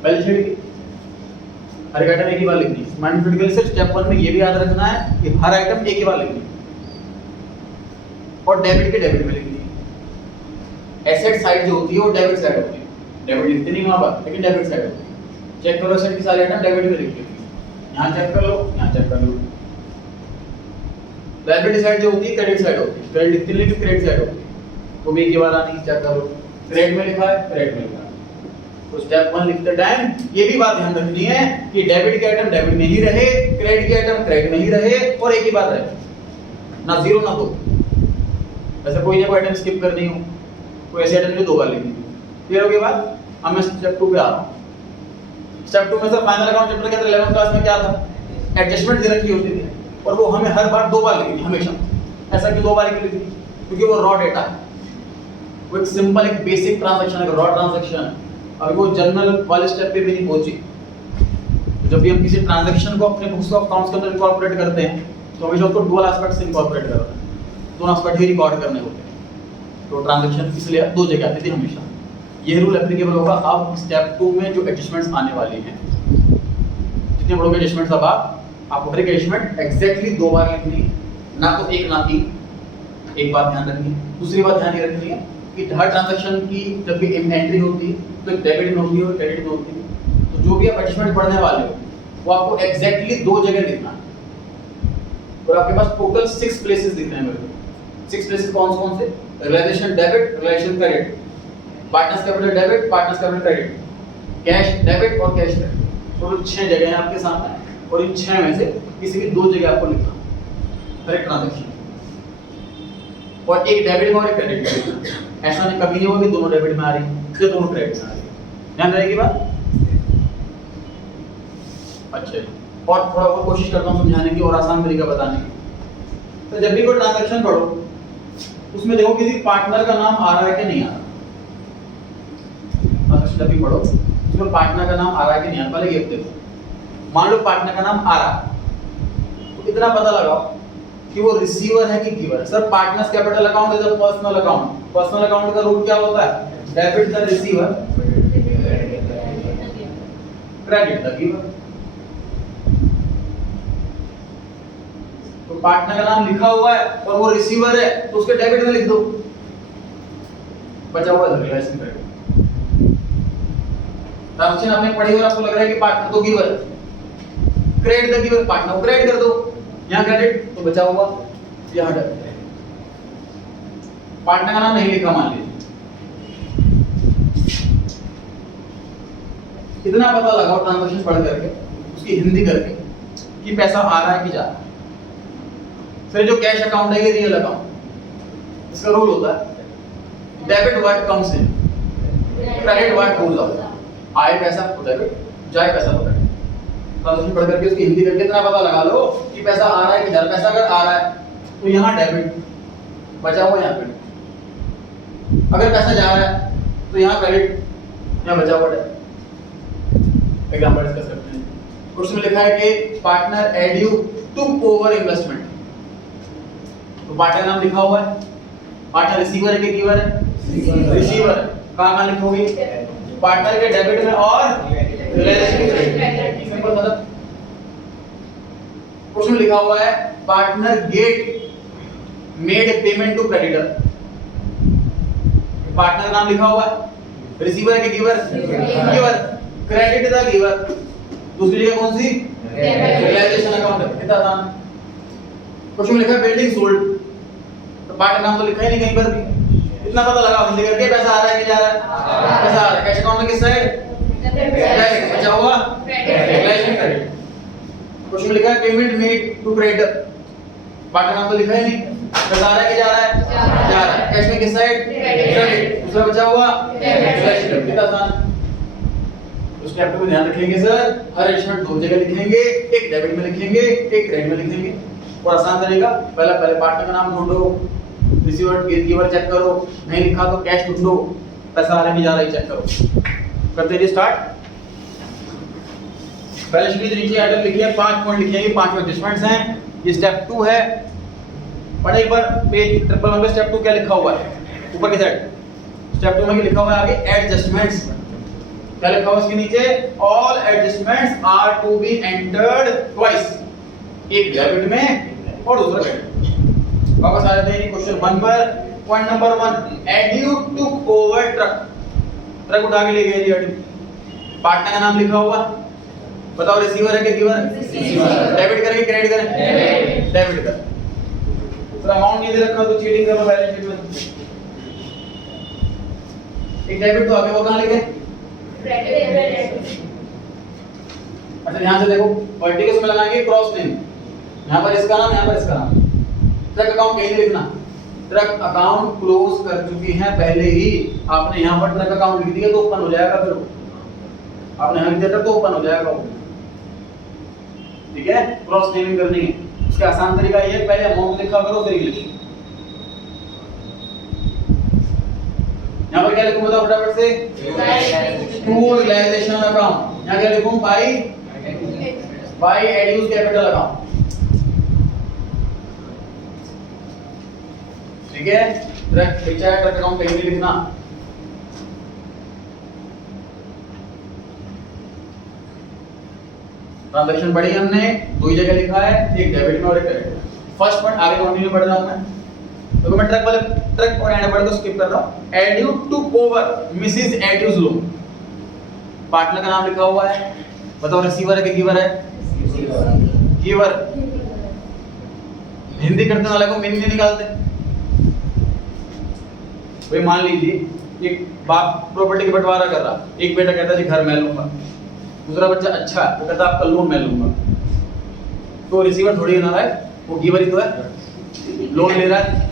बैलेंस शीट की, हर एक आइटम एक ही बार लिखनी है। मैथमेटिकली सिर्फ स्टेप 1 में ये भी याद रखना है कि हर आइटम एक ही बार लिखनी है और डेबिट के डेबिट में लिखनी है। एसेट साइड जो होती है वो डेबिट साइड होती है, डेबिट लिखते नहीं वहां पर, लेकिन डेबिट साइड होती है। चेक करो एसेट की सारी आइटम डेबिट में लिख ली, यहां चेक कर लो, यहां चेक कर लो। लायबिलिटी साइड जो होती है क्रेडिट साइड होती है, क्रेडिट लिखते नहीं क्रेडिट साइड होती है, वो भी एक ही बार आनी, चेक करो क्रेडिट में लिखा है क्रेडिट में लिखा है। तो स्टेप 1 लिखते टाइम ये भी बात ध्यान रखनी है कि डेबिट के आइटम डेबिट में ही रहे, क्रेडिट के आइटम क्रेडिट में ही रहे, और एक ही बात रहे, ना 0 ना 2। ऐसा कोई ना कोई आइटम स्किप करनी हो, कोई ऐसे आइटम जो 2 बार लिखनी हो। क्लियर हो गया बात? अब मैं स्टेप 2 पे आ रहा हूं। स्टेप 2 में सर फाइनल अकाउंट चैप्टर के अंदर 11th क्लास में क्या था? एडजस्टमेंट दे रखी होती थी और वो हमें हर बार 2 बार लिखनी हमेशा। ऐसा क्यों 2 बार लिखनी थी? क्योंकि वो रॉ डेटा है, वो एक सिंपल एक बेसिक ट्रांजैक्शन है, रॉ ट्रांजैक्शन। अभी वो जनरल वाले स्टेप पे भी नहीं पहुंची। जब भी हम किसी ट्रांजैक्शन को अपने बुक्स ऑफ अकाउंट्स के अंदर इनकॉर्पोरेट करते हैं तो हमेशा उसको डुअल एस्पेक्ट से इनकॉर्पोरेट करते हैं, दोनों एस्पेक्ट ही रिकॉर्ड करने होते हैं। तो ट्रांजैक्शन इसलिए दो जगह आती थी हमेशा। ये रूल एप्लीकेबल होगा अब स्टेप 2 में जो एडजस्टमेंट्स आने वाली हैं। जितने बड़ों के एडजस्टमेंट्स अब आपको हर एक एडजस्टमेंट एग्जैक्टली 2 बार लिखनी है, ना तो 1 ना 3। एक बात ध्यान रखनी है। दूसरी बात ध्यान ये रखनी है कि हर ट्रांजैक्शन की जब भी एंट्री होती है तो एक डेबिट में होती है और क्रेडिट में होती है। तो जो भी आप एडजस्टमेंट पढ़ने वाले हो वो आपको एग्जैक्टली 2 जगह लिखना है। और आपके पास टोटल 6 प्लेसेस दिख रहे हैं मेरे को। 6 प्लेसेस कौन से? Realisation debit, realisation credit, partners capital debit, partners capital credit, cash debit और कैश क्रेडिट। टोटल 6 जगह हैं आपके सामने और इन 6 में से किसी भी 2 जगह आपको लिखना हर एक ट्रांजैक्शन, और एक डेबिट में और एक क्रेडिट में लिखना। ऐसा नहीं कभी नहीं होगा कि दोनों डेबिट में आ रही है दोनों क्रेडिट में आ रही है। ध्यान रहेगी बात। अच्छा, और थोड़ा और कोशिश करता हूँ समझाने की और आसान तरीका बताने की। तो जब भी कोई ट्रांजैक्शन पढ़ो उसमें देखो किसी पार्टनर का नाम आ रहा है कि नहीं आ रहा। ट्रांजैक्शन जब भी पढ़ो उसमें पार्टनर का नाम आ रहा है कि नहीं आ रहा। पहले ये देखो, मान लो पार्टनर का नाम आ रहा है तो इतना पता लगाओ कि वो रिसीवर है कि गिवर है। Sir partners capital account is a personal account. Personal account का रूल क्या होता है? Debit the receiver, credit the giver. तो पार्टनर का नाम लिखा हुआ है और वो रिसीवर है तो उसके डेबिट में लिख दो, बचा हुआ है रिलेशन क्रेडिट। ट्रांजैक्शन आपने पढ़ी और आपको लग रहा है कि पार्टनर तो गिवर है, क्रेडिट द गिवर, पार्टनर को क्रेडिट कर दो। यहाँ क्रेडिट तो बचा हुआ, यहाँ डेबिट। पार्टनर का नाम नहीं लिखा मान लीजिए, इतना पता लगाओ ट्रांजैक्शन पढ़ करके उसकी हिंदी करके कि पैसा आ रहा है कि जा रहा है। फिर जो कैश अकाउंट है ये रियल अकाउंट, इसका रूल होता है debit what comes in, credit what goes out. आए पैसा तो डेबिट, जाए पैसा तो क्रेडिट। ट्रांजैक्शन पढ़ करके उसकी हिंदी करके इतना पता लगा लो कि पैसा आ रहा है कि जा रहा है। पैसा अगर आ रहा है तो यहाँ डेबिट, बचा हुआ यहाँ क्रेडिट। अगर पैसा जा रहा है तो यहाँ क्रेडिट, यहाँ बचा हुआ डेबिट। एग्जांपल डिस्कस करते हैं। क्वेश्चन में लिखा है कि पार्टनर एडयू टुक ओवर इन्वेस्टमेंट। तो पार्टनर नाम लिखा हुआ है, पार्टनर रिसीवर है कि गिवर है? रिसीवर है। कहाँ लिखोगे? पार्टनर के डेबिट में और रियलाइजेशन के क्रेडिट। सिंपल मतलब। क्वेश्चन लिखा हुआ है partner get made payment to creditor. Partner नाम लिखा हुआ है, रिसीवर है कि giver? Giver, credit the giver. दूसरी जगह कौन सी? रियलाइजेशन अकाउंट है। कितना आसान है। क्वेश्चन लिखा है बिल्डिंग सोल्ड, तो पार्टनर नाम तो लिखा ही नहीं कहीं पर भी। इतना पता लगाओ हिंदी करके पैसा आ रहा है कि जा रहा है? पैसा आ रहा है। कैश अकाउंट में किस साइड? डेबिट, बचा हुआ रियलाइजेशन क्रेडिट। क्वेश्चन लिखा है payment made to creditor, partner नाम तो लिखा ही नहीं। पैसा आ रहा है कि जा रहा है? जा रहा है। कैश में किस साइड? क्रेडिट। दूसरा बचा हुआ रियलाइजेशन क्रेडिट। कितना आसान। तो स्टेप 2 में ध्यान रखेंगे सर, हर एडजस्टमेंट 2 जगह लिखेंगे, एक डेबिट में लिखेंगे, एक क्रेडिट में लिखेंगे। और आसान तरीका, पहले पार्टनर का नाम ढूंढो, रिसीवर गिवर चेक करो, नहीं लिखा तो कैश ढूंढो, पैसा आ रहा है कि जा रहा है चेक करो। करते हैं स्टार्ट। बैलेंस शीट नीचे आइटम लिखिए, 5 पॉइंट लिखिए, 5 एडजस्टमेंट्स हैं। ये स्टेप 2 है। पढ़े एक बार पेज 111 पे स्टेप 2 क्या लिखा हुआ है ऊपर की साइड। स्टेप 2 में क्या लिखा हुआ है आगे? एडजस्टमेंट्स। क्या लिखा हुआ है इसके नीचे? All adjustments are to be entered twice. एक डेबिट में और दूसरा क्रेडिट। वापस आ जाते हैं क्वेश्चन 1 पर। पॉइंट नंबर 1, एडयू टुक ओवर ट्रक। ट्रक उठा के ले गए जी। पार्टनर का नाम लिखा हुआ, बताओ रिसीवर है कि गिवर? डेबिट करेंगे क्रेडिट करें? डेबिट कर। तो अमाउंट नहीं दे रखा तो चीटिंग करो बैलेंस शीट में। एक डेबिट तो आगे वो कहां लिखे? अच्छा ध्यान से देखो, वर्टिकल्स में लगाएंगे क्रॉस नेम। यहाँ पर इसका नाम, यहाँ पर इसका नाम। ट्रक अकाउंट कहीं नहीं लिखना। ट्रक अकाउंट क्लोज कर चुकी है पहले ही। आपने यहाँ पर ट्रक अकाउंट लिख दिया तो ओपन हो जाएगा। फिर आपने यहाँ लिख दिया तो ओपन हो जाएगा। ठीक है, क्रॉस नेमिंग करनी है। इसका आसान तरीका ये है, पहले अमाउंट लिखा करो फिर इंग्लिश। यहाँ पर क्या लिखूं बताओ फटाफट से, टू रियलाइजेशन अकाउंट। यहाँ क्या लिखूं, बाय एड्यूस कैपिटल अकाउंट। ठीक है, ट्रक रिचार्ज ट्रक अकाउंट कहीं भी लिखना। ट्रांजैक्शन पढ़ी हमने, दो ही जगह लिखा है, एक डेबिट में और एक क्रेडिट में। फर्स्ट पॉइंट आगे कंटिन्यू पढ़ रहा हूं मैं, तो मैं ट्रक और एंड पढ़ को स्किप कर रहा हूं। एड्यू टुक ओवर मिसेस एड्यूज लोन। पार्टनर का नाम लिखा हुआ है, बताओ रिसीवर है कि गिवर है? गिवर। हिंदी करने वाले को मीनिंग नहीं निकालते। भाई मान लीजिए एक बाप प्रॉपर्टी का बंटवारा कर रहा, एक बेटा कहता है जी घर मैं लूंगा, दूसरा बच्चा अच्छा वो कहता आपका लोन मैं लूंगा, तो रिसीवर थोड़ी ना है, वो गिवर ही तो है, लोन ले रहा है।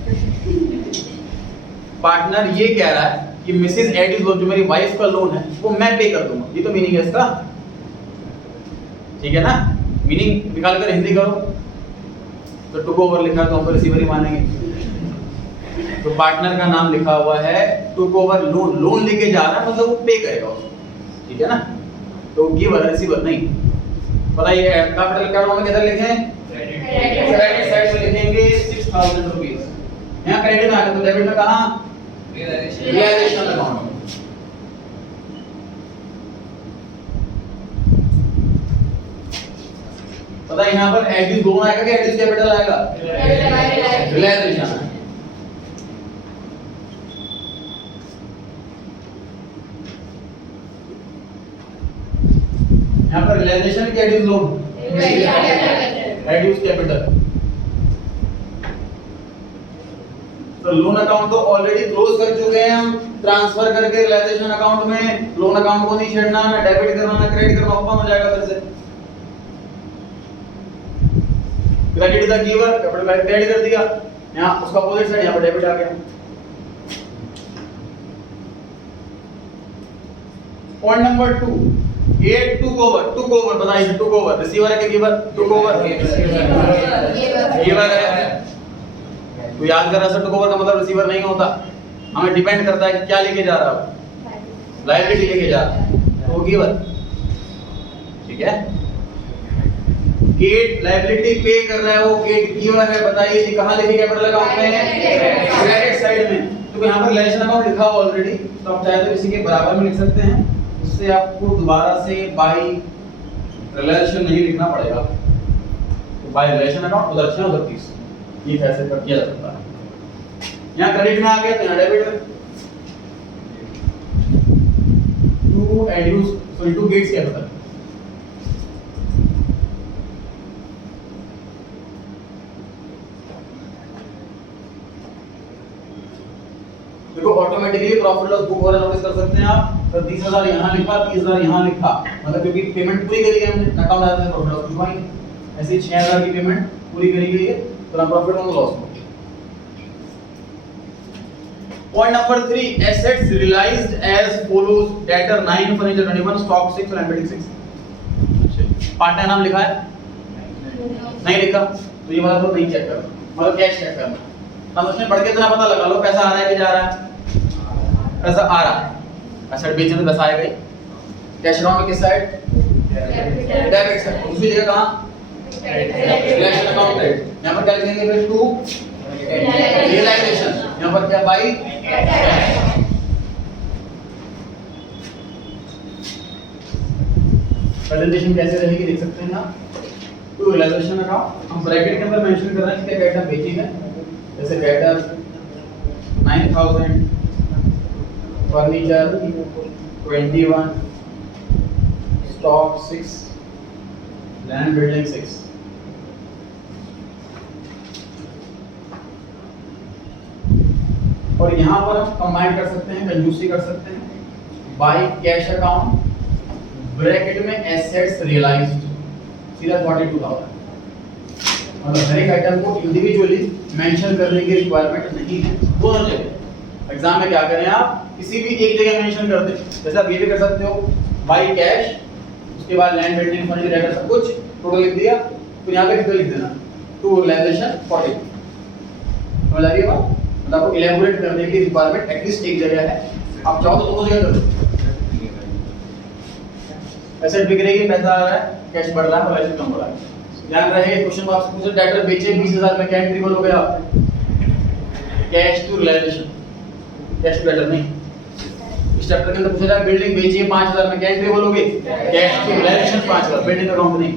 पार्टनर ये कह रहा है कि मिसेस एडिस लोन जो मेरी वाइफ का लोन है वो मैं पे कर दूंगा, ये तो मीनिंग है इसका, ठीक है ना? मीनिंग निकाल कर हिंदी करो, तो टुक ओवर लिखा तो हम तो रिसीवर ही मानेंगे। तो पार्टनर का नाम लिखा हुआ है टुक ओवर लोन, लोन लेके जा रहा है मतलब वो पे करेगा उसको, ठीक है ना? तो गिवर रिसीवर नहीं। पता ये कैपिटल क्या में किधर लिखें? क्रेडिट साइड में लिखेंगे 6000 रुपीस। यहाँ क्रेडिट में आ गया तो डेबिट में कहां? Realisation account. पता है यहाँ पर एडिस लोन आएगा कि एडिस कैपिटल आएगा? रियलाइजेशन। यहाँ पर रियलाइजेशन की एडिस लोन, एडिस कैपिटल। तो लोन अकाउंट तो ऑलरेडी क्लोज कर चुके हैं हम, ट्रांसफर करके रियलाइजेशन अकाउंट में। लोन अकाउंट को नहीं छेड़ना, ना डेबिट करना ना क्रेडिट करना, ओपन हो जाएगा फिर से। क्रेडिट द गिवर, कैपिटल में क्रेडिट कर दिया, यहाँ उसका अपोजिट साइड यहाँ पर डेबिट आ गया। पॉइंट नंबर 2, ये टुक ओवर बताइए, टुक ओवर रिसीवर है कि गिवर? टुक ओवर गिवर है। तो याद कर रहा है, टुक ओवर का मतलब रिसीवर नहीं होता, हमें डिपेंड करता है कि क्या लेके जा रहा है, लायबिलिटी लेके जा रहा है, तो वो गिवर, ठीक है? गेट लायबिलिटी पे कर रहा है, वो गेट गिवर है। बताइए जी कहां लिखी कैपिटल अकाउंट में? क्रेडिट साइड में। तो यहाँ पर रिलेशन अकाउंट लिखा हुआ ऑलरेडी, तो आप चाहे तो इसी के बराबर में लिख सकते हैं, उससे आपको दोबारा से बाय रिलेशन नहीं लिखना पड़ेगा। तो बाय रिलेशन अकाउंट उधर 6 उधर 30, ये फैसे कर किया जा सकता है। यहाँ क्रेडिट में आ गया तो यहाँ डेबिट में। टू एड्यूस सॉरी टू गेट्स कैपिटल, देखो ऑटोमेटिकली प्रॉफिट लॉस बुक हो रहा है, नोटिस कर सकते हैं आप। तो 30,000 यहाँ लिखा, 30,000 यहाँ लिखा, मतलब क्योंकि पेमेंट पूरी करी गई हमने, अकाउंट आया था प्रॉफिट लॉस बुक। ऐसे 6000 की पेमेंट पूरी करी गई है, तो ना प्रॉफिट ना लॉस हो। Point number 3, assets realised as follows, debtor 9, furniture 21, stock 6 और एम्बेडिंग 6। पार्टनर नाम लिखा है? नहीं लिखा, तो ये वाला तो नहीं चेक करना, मतलब कैश चेक करना। हम उसमें पढ़ के इतना पता लगा लो पैसा आ रहा है कि जा रहा है? पैसा आ रहा है, एसेट बेचने से पैसा आएगा। कैश अकाउंट में किस साइड? Debit side. दूसरी जगह कहां? रिलेशन अकाउंट है। यहां पर क्या लिखेंगे फिर? टू रियलाइजेशन, यहां पर क्या? बाय। प्रेजेंटेशन कैसे रहेगी देख सकते हैं आप। टू रियलाइजेशन अकाउंट हम ब्रैकेट के अंदर मेंशन कर रहे हैं कि क्या आइटम बेची है, जैसे debtor 9000, furniture 21, stock 6, land building 6। और यहाँ पर हम कंबाइन कर सकते हैं, कंजूसी कर सकते हैं। बाय कैश अकाउंट ब्रैकेट में एसेट्स रियलाइज्ड, सीधा 42,000। मतलब हर एक आइटम को इंडिविजुअली मेंशन करने की रिक्वायरमेंट नहीं है, दोनों जगह। एग्जाम में क्या करें आप, किसी भी एक जगह मेंशन कर दें, जैसे आप ये भी कर सकते हो बाय कैश, उसके बाद लैंड बिल्डिंग फर्नीचर डेटा सब कुछ टोटल लिख दिया, तो यहाँ पे कितना लिख देना? To realisation 40। समझ आ रही है बात? मतलब आपको इलैबोरेट करने की रिक्वायरमेंट एटलीस्ट एक जगह है, आप चाहो तो दोनों जगह कर दो। एसेट बिक रही है, पैसा आ रहा है, कैश बढ़ रहा है, वैल्यू कम हो रहा है। ध्यान रहे क्वेश्चन में आपसे पूछा डेटर बेचे 20,000 में, क्या एंट्री बोल हो गया आपने? Cash to realisation, cash to debtor नहीं। इस चैप्टर के अंदर पूछा जाए बिल्डिंग बेची है 5,000 में, क्या एंट्री बोलोगे? Cash to realisation 5,000, building account नहीं,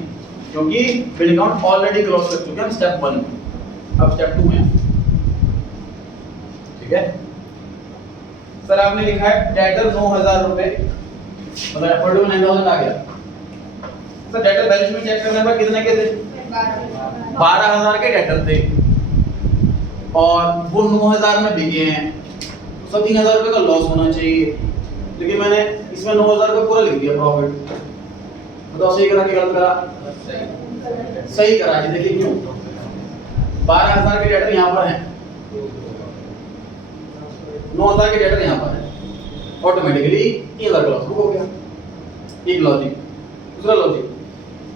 क्योंकि बिल्डिंग अकाउंट ऑलरेडी क्लोज कर चुके हैं स्टेप 1 में। अब स्टेप 2 में, ठीक है सर। आपने लिखा है डेटर 9,000 रुपए, मतलब एफर्ट 9,000 आ गया सर। डेटर बैलेंस में चेक करने पर कितने के थे? 12,000 के डेटर थे और वो 9,000 में बिके हैं, तो 3,000 रुपए का लॉस होना चाहिए, लेकिन मैंने इसमें 9,000 का पूरा लिख दिया प्रॉफिट। बताओ सही करा कि गलत करा? सही करा जी। देखिए क्यों, 12,000 के डेटर यहाँ पर हैं, 9,000 के डेटर यहाँ पर है, ऑटोमेटिकली 3,000 का लॉस हो गया। एक लॉजिक। दूसरा लॉजिक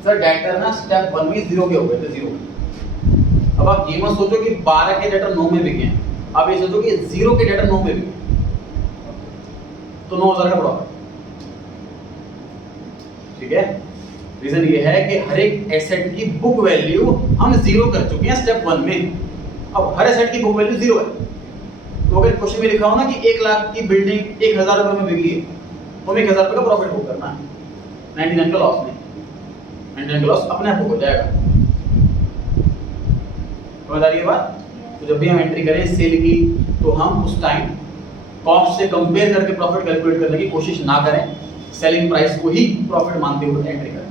सर, डेटर ना स्टेप 1 में 0 के हो गए थे, 0। अब आप ये मत सोचो कि 12 के डेटर 9 में बिके हैं, आप ये सोचो कि 0 के डेटर 9 में बिके, तो 9,000 का प्रॉफिट। ठीक है, रीजन ये है कि हर एक एसेट की बुक वैल्यू हम 0 कर चुके हैं स्टेप 1 में। अब हर एसेट की बुक वैल्यू 0 है, तो अगर क्वेश्चन में लिखा हो ना कि 1 लाख की बिल्डिंग 1,000 रुपए में बिकी है, तो हमें 1,000 रुपए का प्रॉफिट बुक करना है, 99 का लॉस नहीं। 99 का लॉस अपने आप बुक हो जाएगा। समझ आ रही है बात? तो जब भी हम एंट्री करें सेल की, तो हम उस टाइम कॉस्ट से कंपेयर करके प्रॉफिट कैलकुलेट करने की कोशिश ना करें, सेलिंग प्राइस को ही प्रॉफिट मानते हुए एंट्री करें।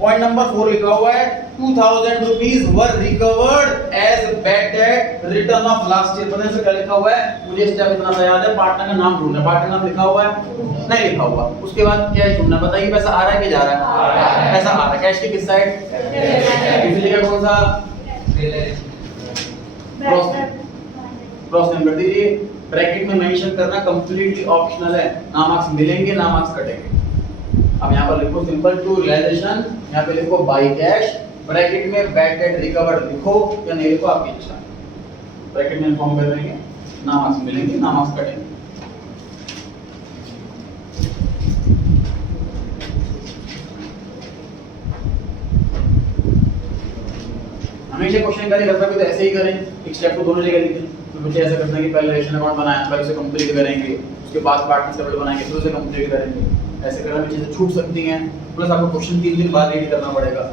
पॉइंट नंबर 4 लिखा हुआ है 2,000 rupees were recovered as bad debt return of last year. पता है सर क्या लिखा हुआ है? मुझे स्टेप इतना सा याद है, पार्टनर का नाम ढूंढना। पार्टनर नाम लिखा हुआ है? नहीं लिखा हुआ। उसके बाद कैश ढूंढना। बताइए पैसा आ रहा है कि जा रहा है? पैसा आ रहा है। कैश की किस साइड? दूसरी जगह कौन सा? क्रॉस नेम कर दीजिए। ब्रैकेट में मेंशन करना कंप्लीटली ऑप्शनल है, ना मार्क्स मिलेंगे ना मार्क्स कटेंगे। अब यहाँ पर लिखो सिंपल टू रियलाइजेशन, यहाँ पे लिखो बाय कैश, ब्रैकेट में बैड डेट रिकवर्ड लिखो या नहीं लिखो आपकी इच्छा। ब्रैकेट में इन्फॉर्म कर देंगे, ना मार्क्स मिलेंगे ना मार्क्स कटेंगे। हमेशा क्वेश्चन करें करता है तो ऐसे ही करें, एक स्टेप को दोनों जगह लिखें। तो बच्चे ऐसा करते हैं कि पहले रेशन अकाउंट बनाया, पहले उसे कंप्लीट करेंगे, उसके बाद पार्टनर टेबल बनाएंगे, फिर उसे कंप्लीट करेंगे। ऐसे करने में चीजें छूट सकती हैं, प्लस आपको क्वेश्चन 3 दिन बाद रीड करना पड़ेगा।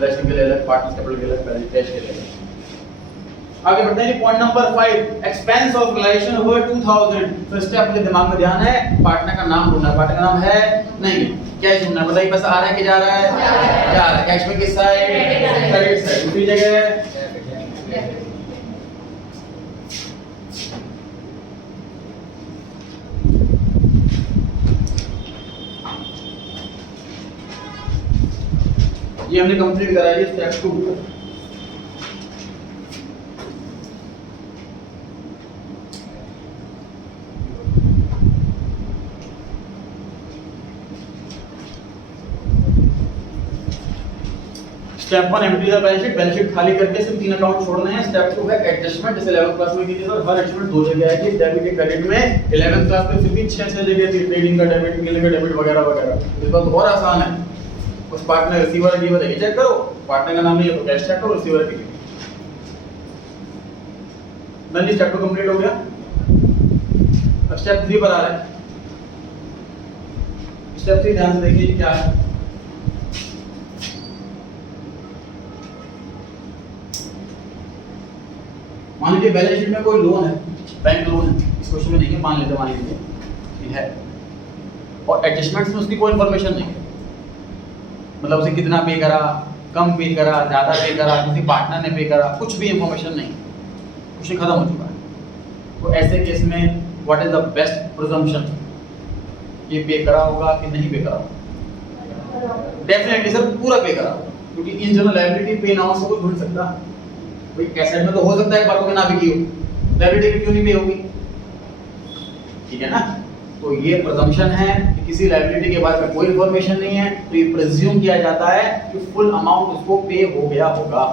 रेशन के लिए अलग, पार्टनर टेबल के लिए अलग, कैश के लिए अलग। आगे बढ़ते हैं। Point number 5, expense of relation over 2,000। तो स्टेप अपने दिमाग में ध्यान है, पार्टनर का नाम ढूंढना। पार्टनर का नाम है नहीं, कैश ढूंढना। बताइए पैसा आ रहा है कि जा रहा है? जा रहा है। कैश में किस साइड? Credit side. दूसरी जगह ये हमने कंप्लीट करा है step 2। Step 1 empty the balance sheet खाली करके सिर्फ 3 अकाउंट छोड़ने हैं। स्टेप 2 है एडजस्टमेंट, जैसे 11th क्लास में की थी सर। हर एडजस्टमेंट 2 जगह है कि डेबिट या क्रेडिट में 11th क्लास में फिर भी 6 जगह थी, ट्रेडिंग का डेबिट, बिलिंग का डेबिट वगैरह वगैरह। इस बार बहुत आसान है। उस पार्टनर रिसीवर की वजह चेक करो, पार्टनर का नाम नहीं है तो कैश चेक करो, रिसीवर की। देन स्टेप 2 कंप्लीट हो गया। अब स्टेप 3 पर आ रहा है। स्टेप 3 ध्यान से देखिए क्या है। मान लीजिए बैलेंस शीट में कोई लोन है, बैंक लोन है, इस क्वेश्चन में नहीं है, मान लीजिए ठीक है, और एडजस्टमेंट्स में उसकी कोई इंफॉर्मेशन नहीं है। मतलब उसे कितना पे करा, कम पे करा, ज्यादा पे करा, किसी पार्टनर ने पे करा, कुछ भी इंफॉर्मेशन नहीं, क्वेश्चन खत्म हो चुका है। तो ऐसे केस में what is the best presumption? ये पे करा होगा कि नहीं पे करा होगा? डेफिनेटली सर पूरा पे करा, क्योंकि इन जनरल लायबिलिटी पे ना हो से कोई ढूंढ सकता। कोई एसेट में तो हो सकता है एक बार को ना बिकी हो, लायबिलिटी क्यों नहीं पे होगी? ठीक है ना? तो ये प्रिजम्पशन है कि किसी लायबिलिटी के बारे में कोई इंफॉर्मेशन नहीं है, तो ये प्रिज्यूम किया जाता है कि फुल अमाउंट उसको पे हो गया होगा।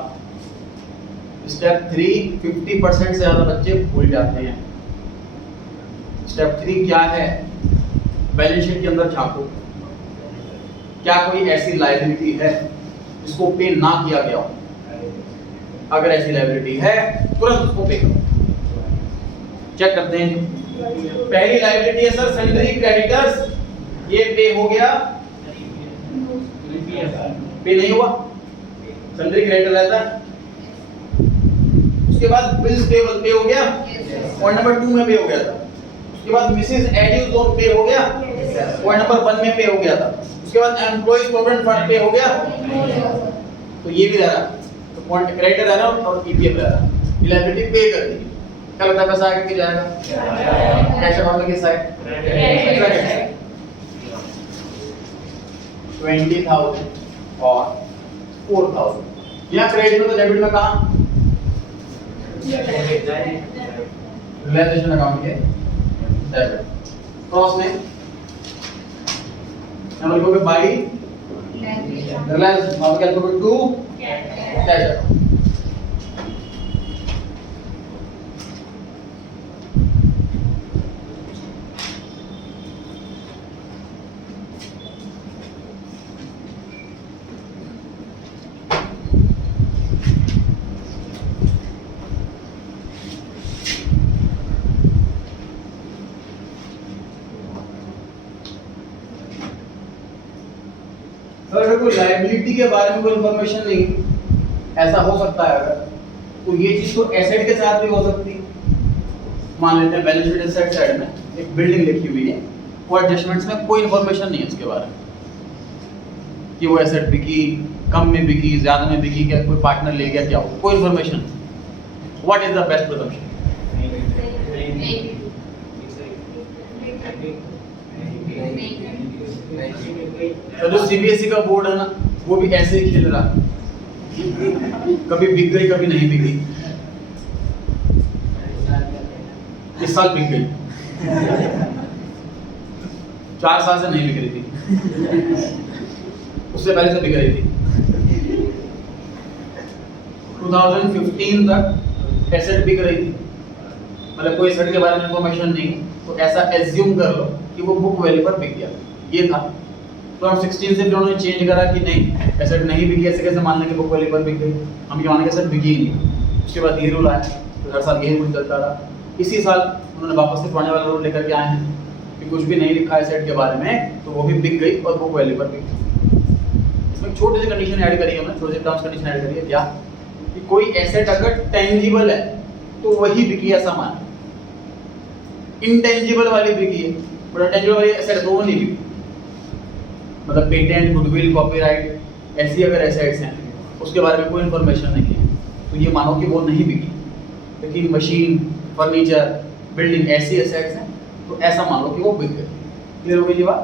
स्टेप 3 50% से ज्यादा बच्चे भूल जाते हैं। स्टेप 3 क्या है? बैलेंस शीट के अंदर झांको, क्या कोई ऐसी लायबिलिटी है जिसको पे ना किया गया हो? अगर ऐसी लायबिलिटी है तुरंत उसको पे करो। चेक करते हैं जी। पहली लायबिलिटी है सर सैलरी क्रेडिटर्स, ये पे हो गया? पे नहीं हुआ, सैलरी क्रेडिटर रहता है। उसके बाद बिल्स पेबल पे हो गया, पॉइंट नंबर 2 में पे हो गया था। उसके बाद मिसेस एड्यूज लोन पे हो गया, पॉइंट नंबर 1 में पे हो गया था। उसके बाद एम्प्लॉइज प्रोविडेंट फंड पे हो गया, तो ये भी रहा, तो पॉइंट क्रेडिटर है ना और ईपीएफ रहा, लायबिलिटी पे कर दी। क्या लगता है पैसा आगे कि जाएगा? कैश अकाउंट में किस साइड? 20,000 और 4,000। यहाँ क्रेडिट में तो डेबिट में कहाँ? रियलाइजेशन अकाउंट के डेबिट। क्रॉस में हम लिखोगे बाई रिलायंस, अब क्या लिखोगे? To cash account. अगर कोई लायबिलिटी के बारे में कोई इंफॉर्मेशन नहीं, ऐसा हो सकता है अगर, तो ये चीज तो एसेट के साथ भी हो सकती है। मान लेते हैं बैलेंस शीट एसेट साइड में एक बिल्डिंग लिखी हुई है, वो एडजस्टमेंट्स में कोई इंफॉर्मेशन नहीं है उसके बारे में कि वो एसेट बिकी, कम में बिकी, ज्यादा में बिकी, क्या कोई पार्टनर ले गया, क्या हो, कोई information. What is the best presumption? तो जो सीबीएसई का बोर्ड है ना, वो भी ऐसे ही खेल रहा, कभी बिक गई कभी नहीं बिकी। इस साल बिक गई, 4 साल से नहीं बिक रही थी, उससे पहले से बिक रही थी। 2015 तक एसेट बिक रही थी, मतलब कोई एसेट के बारे में इंफॉर्मेशन नहीं, तो ऐसा एज्यूम कर लो कि वो बुक वैल्यू पर बिक गया, ये था। तो हम 16 से फिर उन्होंने चेंज करा कि नहीं, एसेट नहीं बिकी, ऐसे कैसे मान लें कि बुक वैल्यू पर बिक गई, हम ये मानेंगे एसेट बिकी ही नहीं। उसके बाद ये रूल आया, तो हर साल यही रूल चलता रहा। इसी साल उन्होंने वापस से पुराने वाला रूल लेकर के आए हैं कि कुछ भी नहीं लिखा है एसेट के बारे में तो वो भी बिक गई और बुक वैल्यू पर बिक गई। इसमें छोटी सी कंडीशन ऐड करी है हमने, छोटी सी टर्म्स कंडीशन ऐड करी है, क्या कि कोई एसेट अगर टेंजिबल है तो वही बिकी ऐसा मान, इंटेंजिबल वाली बिकी है, बट इंटेंजिबल वाली एसेट तो वो नहीं बिकी। मतलब पेटेंट, गुडविल, कॉपीराइट, ऐसी अगर एसेट्स हैं उसके बारे में कोई इंफॉर्मेशन नहीं है तो ये मानो कि वो नहीं बिकी। लेकिन मशीन, फर्नीचर, बिल्डिंग ऐसी एसेट्स हैं तो ऐसा मान लो कि वो बिक गई। क्लियर हो गई जी बात?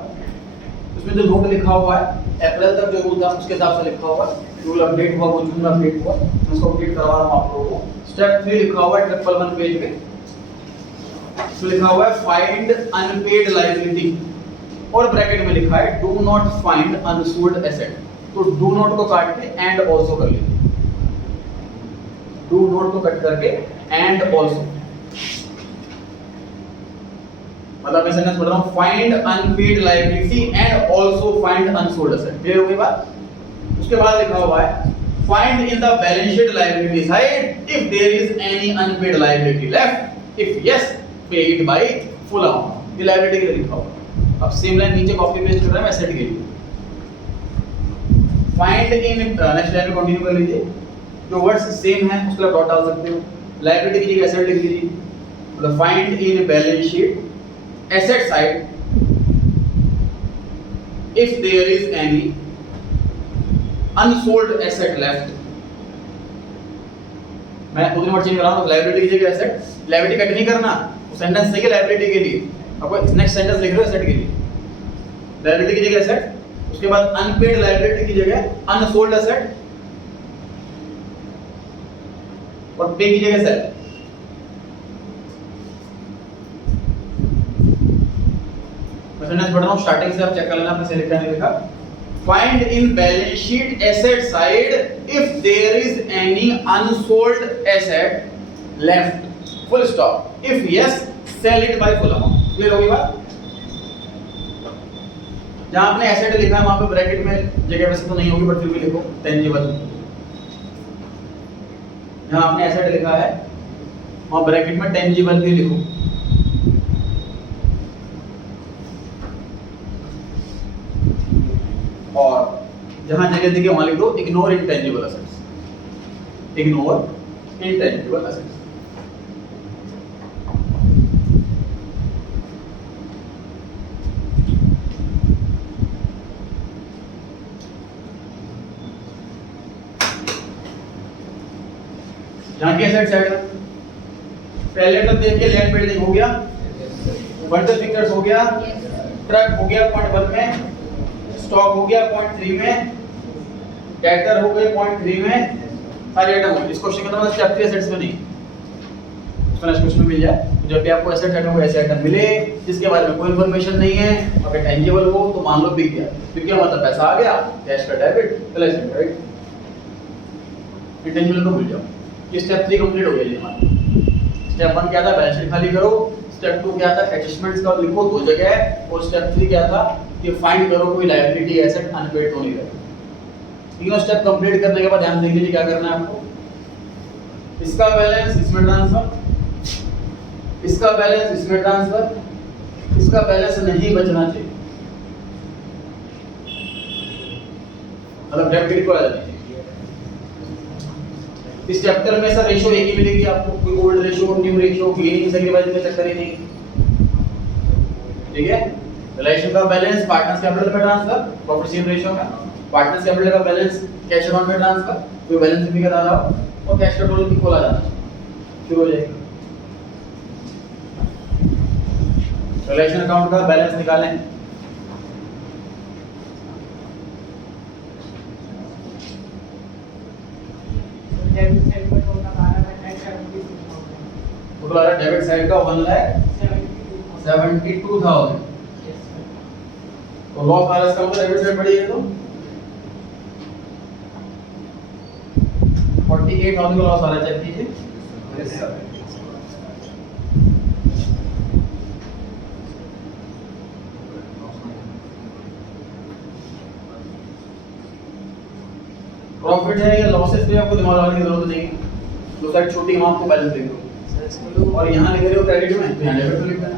उसमें जो नोट लिखा हुआ है अप्रैल तक जो रूल था उसके हिसाब से लिखा हुआ है, रूल अपडेट हुआ, वो जून में अपडेट हुआ, मैं उसको अपडेट करवा रहा हूँ आप लोगों को। स्टेप 3 लिखा हुआ है 111 पेज पे, तो लिखा हुआ है फाइंड अनपेड लायबिलिटी और ब्रैकेट में लिखा है do not find unsold asset. तो डू नॉट को काट के एंड आल्सो कर लीजिए, डू नॉट को कट करके एंड आल्सो, मतलब मैं सेंटेंस पढ़ रहा हूं, find unpaid liability and also find unsold asset. Clear हो गई बात? उसके बाद लिखा हुआ है find in the balance sheet liability side if there is any unpaid liability left, if yes पे इट बाय फुल अमाउंट। ये लायबिलिटी के लिए लिखा हुआ है। अब सेम लाइन नीचे कॉपी पेस्ट कर रहा है एसेट के लिए। फाइंड इन नेक्स्ट लाइन में कंटिन्यू कर लीजिए, जो वर्ड्स सेम है उसके लिए डॉट डाल सकते हो। लायबिलिटी की जगह एसेट लिख लीजिए, मतलब find in balance sheet asset side if there is any unsold asset left। मैं दो तीन वर्ड चेंज कर रहा हूं, लायबिलिटी की जगह एसेट, लायबिलिटी कट नहीं करना, सेंटेंस सही है लायबिलिटी के लिए, आपको नेक्स्ट सेंटेंस लिख रहे हो एसेट के लिए, लायबिलिटी की जगह एसेट, उसके बाद अनपेड लायबिलिटी की जगह अनसोल्ड एसेट और पे की जगह सेल। मैं सेंटेंस पढ़ रहा हूं, स्टार्टिंग से आप चेक कर लेना आपने सही लिखा नहीं लिखा। find in balance sheet asset side if there is any unsold asset left, full stop. If yes, sell it by full amount. Clear होगी बात? जहां आपने एसेट लिखा है वहां पे ब्रैकेट में जगह वैसे तो नहीं होगी बट फिर भी लिखो टेंजिबल। जहां आपने एसेट लिखा है वहां ब्रैकेट में टेंजिबल भी लिखो। और जहां जगह देखिए वहां लिख दो ignore intangible assets. Ignore intangible assets. जहां की एसेट साइड है पहले तो देखिए लैंड बिल्डिंग हो गया, बंडल फिक्चर्स हो गया, ट्रक हो गया पॉइंट 1 में, स्टॉक हो गया पॉइंट 3 में, डेटर हो गए पॉइंट 3 में, सारे आइटम हो गए। इस क्वेश्चन का मतलब स्टेप 3 एसेट्स में नहीं, इसमें नेक्स्ट क्वेश्चन में मिल जाए। जब भी आपको एसेट आइटम को ऐसे आइटम मिले जिसके बारे में कोई इंफॉर्मेशन नहीं है, अगर टेंजिबल हो तो मान लो बिक गया। बिक गया मतलब पैसा आ गया, कैश का डेबिट प्लस क्रेडिट। इंटेंजिबल को भूल जाओ। ये स्टेप 3 कंप्लीट हो गया जी हमारा। स्टेप 1 क्या था, बैलेंस शीट खाली करो। स्टेप 2 क्या था, एडजस्टमेंट्स का लिखो 2 जगह है। और स्टेप 3 क्या था कि फाइंड करो कोई लायबिलिटी एसेट अनपेड तो नहीं रहे। तीनों स्टेप कंप्लीट करने के बाद ध्यान देंगे जी क्या करना है आपको। इसका बैलेंस इसमें ट्रांसफर, इसका बैलेंस इसमें ट्रांसफर, इसका बैलेंस नहीं बचना चाहिए, मतलब डेबिट को आ जाना चाहिए। इस चैप्टर में सर रेशियो एक ही मिलेगी आपको, कोई old ratio new ratio gaining segregation में चक्कर ही नहीं। ठीक है, रिलेशन का बैलेंस पार्टनर्स कैपिटल में ट्रांसफर, प्रॉफिट शेयर रेशियो में पार्टनर्स कैपिटल का बैलेंस कैश अकाउंट में ट्रांसफर, कोई बैलेंस भी करा रहा हो और कैश का टोटल इक्वल आ जाना शुरू हो जाएगा। रिलेशन अकाउंट का बैलेंस निकालें। टोटल डेबिट साइड का 1,72,000। तो लॉस आ रहा है इसका मतलब डेबिट साइड बड़ी है तो 48,000 का लॉस आ रहा है। चेक कीजिए। प्रॉफिट है या लॉसेस पे आपको दिमाग लगाने की जरूरत नहीं है। दो साइड छोटी है, आपको बैलेंस लिख दो और यहाँ लिख रहे हो क्रेडिट में तो यहाँ डेबिट में लिख देना।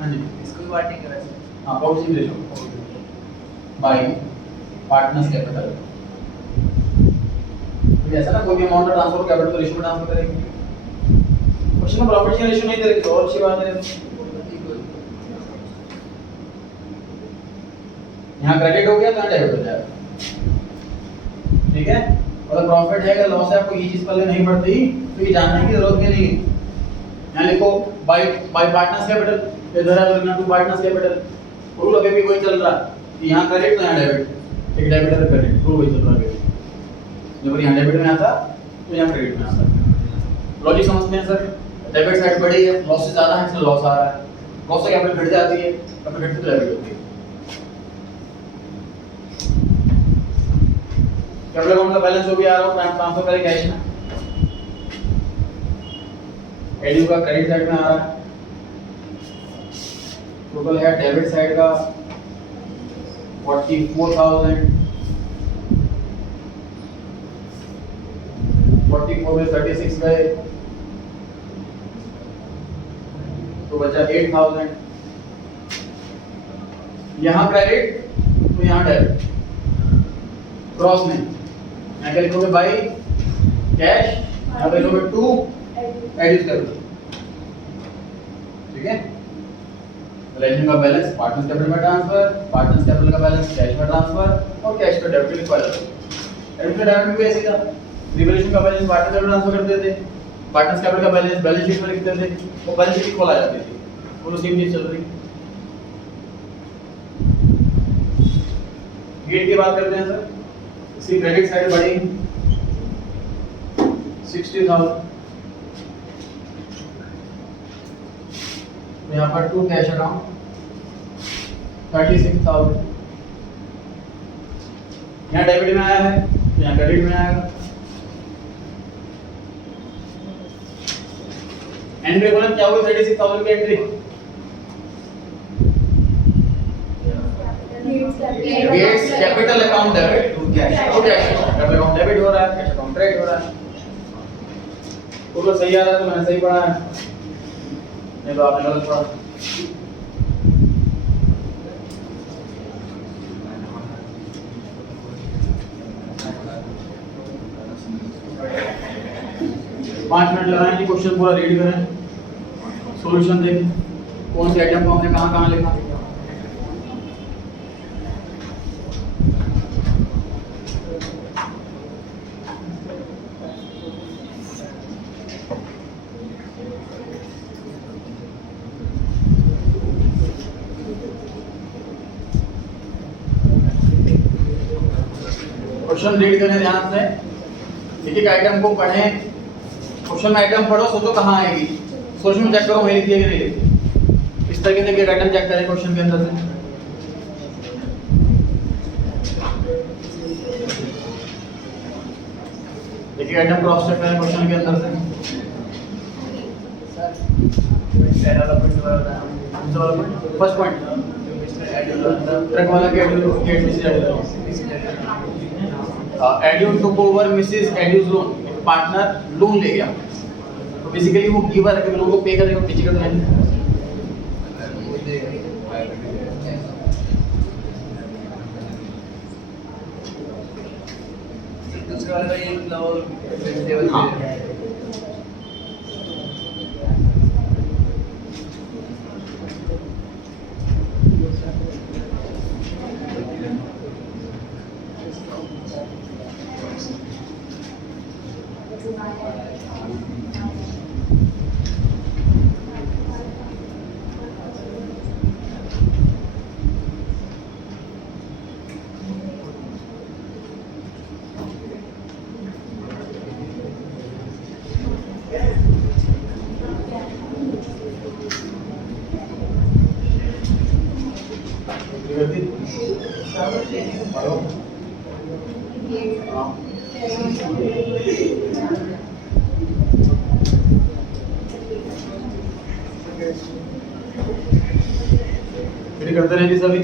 हाँ जी, इसको भी बांटेंगे वैसे। हाँ, profit share ratio by partners capital. तो ऐसा ना कोई भी अमाउंट ट्रांसफर कैपिटल तो रेशियो में ट्रांसफर करेंगे। क्वेश्चन में प्रॉफिट शेयर रेशियो नहीं दे तो और अच्छी बात है। यहाँ क्रेडिट हो गया तो यहाँ डेबिट हो जाएगा। ठीक है, और प्रॉफिट है या लॉस है आपको ये चीज पहले नहीं पड़ती तो ये जानने की जरूरत नहीं है। यहाँ लिखो बाय पार्टनर्स कैपिटल, इधर है टू पार्टनर्स कैपिटल। रूल अभी भी वही चल रहा है, यहाँ क्रेडिट तो यहाँ डेबिट, एक डेबिट और क्रेडिट रूल वही चल रहा है। जब यहाँ डेबिट में आता तो यहाँ क्रेडिट में आता। लॉजिक समझते हैं सर। डेबिट साइड बड़ी है, लॉसेस ज्यादा है इसलिए लॉस आ रहा है। लॉस से कैपिटल घट जाती है, कैपिटल घटती तो डेबिट होती है। कैपिटल अकाउंट का बैलेंस जो भी आ रहा है ट्रांसफर करें कैश में। एडीयू का क्रेडिट साइड में आ रहा है। टोटल है डेबिट साइड का 44,000। 44 में 36 गए तो बचा 8,000। यहाँ क्रेडिट तो यहाँ डेबिट। क्रॉस में यहाँ क्या लिखोगे बाई कैश, यहाँ पे लिखोगे टू एडिट कर दो। ठीक है, रिलेशन का बैलेंस पार्टनर्स कैपिटल में ट्रांसफर, पार्टनर्स कैपिटल का बैलेंस कैश में ट्रांसफर और कैश का डेबिट लिखवा जाता है। डेबिट का डेबिट भी ऐसे था, रिलेशन का बैलेंस पार्टनर्स कैपिटल ट्रांसफर करते थे, पार्टनर्स कैपिटल का बैलेंस बैलेंस शीट में लिखते थे, वो बैलेंस शीट इक्वल आ जाती थी। दोनों सेम चीज चल रही। गेट की बात करते हैं सर। इसकी क्रेडिट साइड बढ़ी 60,000। यहाँ पर टू कैश अकाउंट 36,000। यहाँ डेबिट में आया है, यहाँ क्रेडिट में आएगा। एंट्री कॉलम क्या होगी 36,000 की entry? Gates capital account debit to cash, capital account debit हो रहा है, कैश अकाउंट क्रेडिट हो रहा है। तो सही आ रहा है तो मैंने सही पढ़ा है, नहीं तो आपने गलत पढ़ा। पाँच मिनट लगाएंगे, क्वेश्चन पूरा रीड करें, सॉल्यूशन देखें, कौन से आइटम को हमने कहाँ कहाँ लिखा। क्वेश्चन रीड करें ध्यान से, एक एक आइटम को पढ़ें। क्वेश्चन में आइटम पढ़ो, सोचो कहाँ आएगी, सोल्यूशन में चेक करो वही लिखी है कि नहीं लिखी। इस तरीके से एक आइटम चेक करें क्वेश्चन के अंदर से। एक एक आइटम क्रॉस चेक करें क्वेश्चन के अंदर से। फर्स्ट पॉइंट ट्रक वाला के एड्यून टुक ओवर मिसेस एड्यूज लोन, पार्टनर लोन ले गया, तो बेसिकली वो गिवर है कि लोन को पे करेगा, पीछे का तो है नहीं। दूसरे वाले का ये वेजिटेबल हाँ। करते रहेंगे सभी।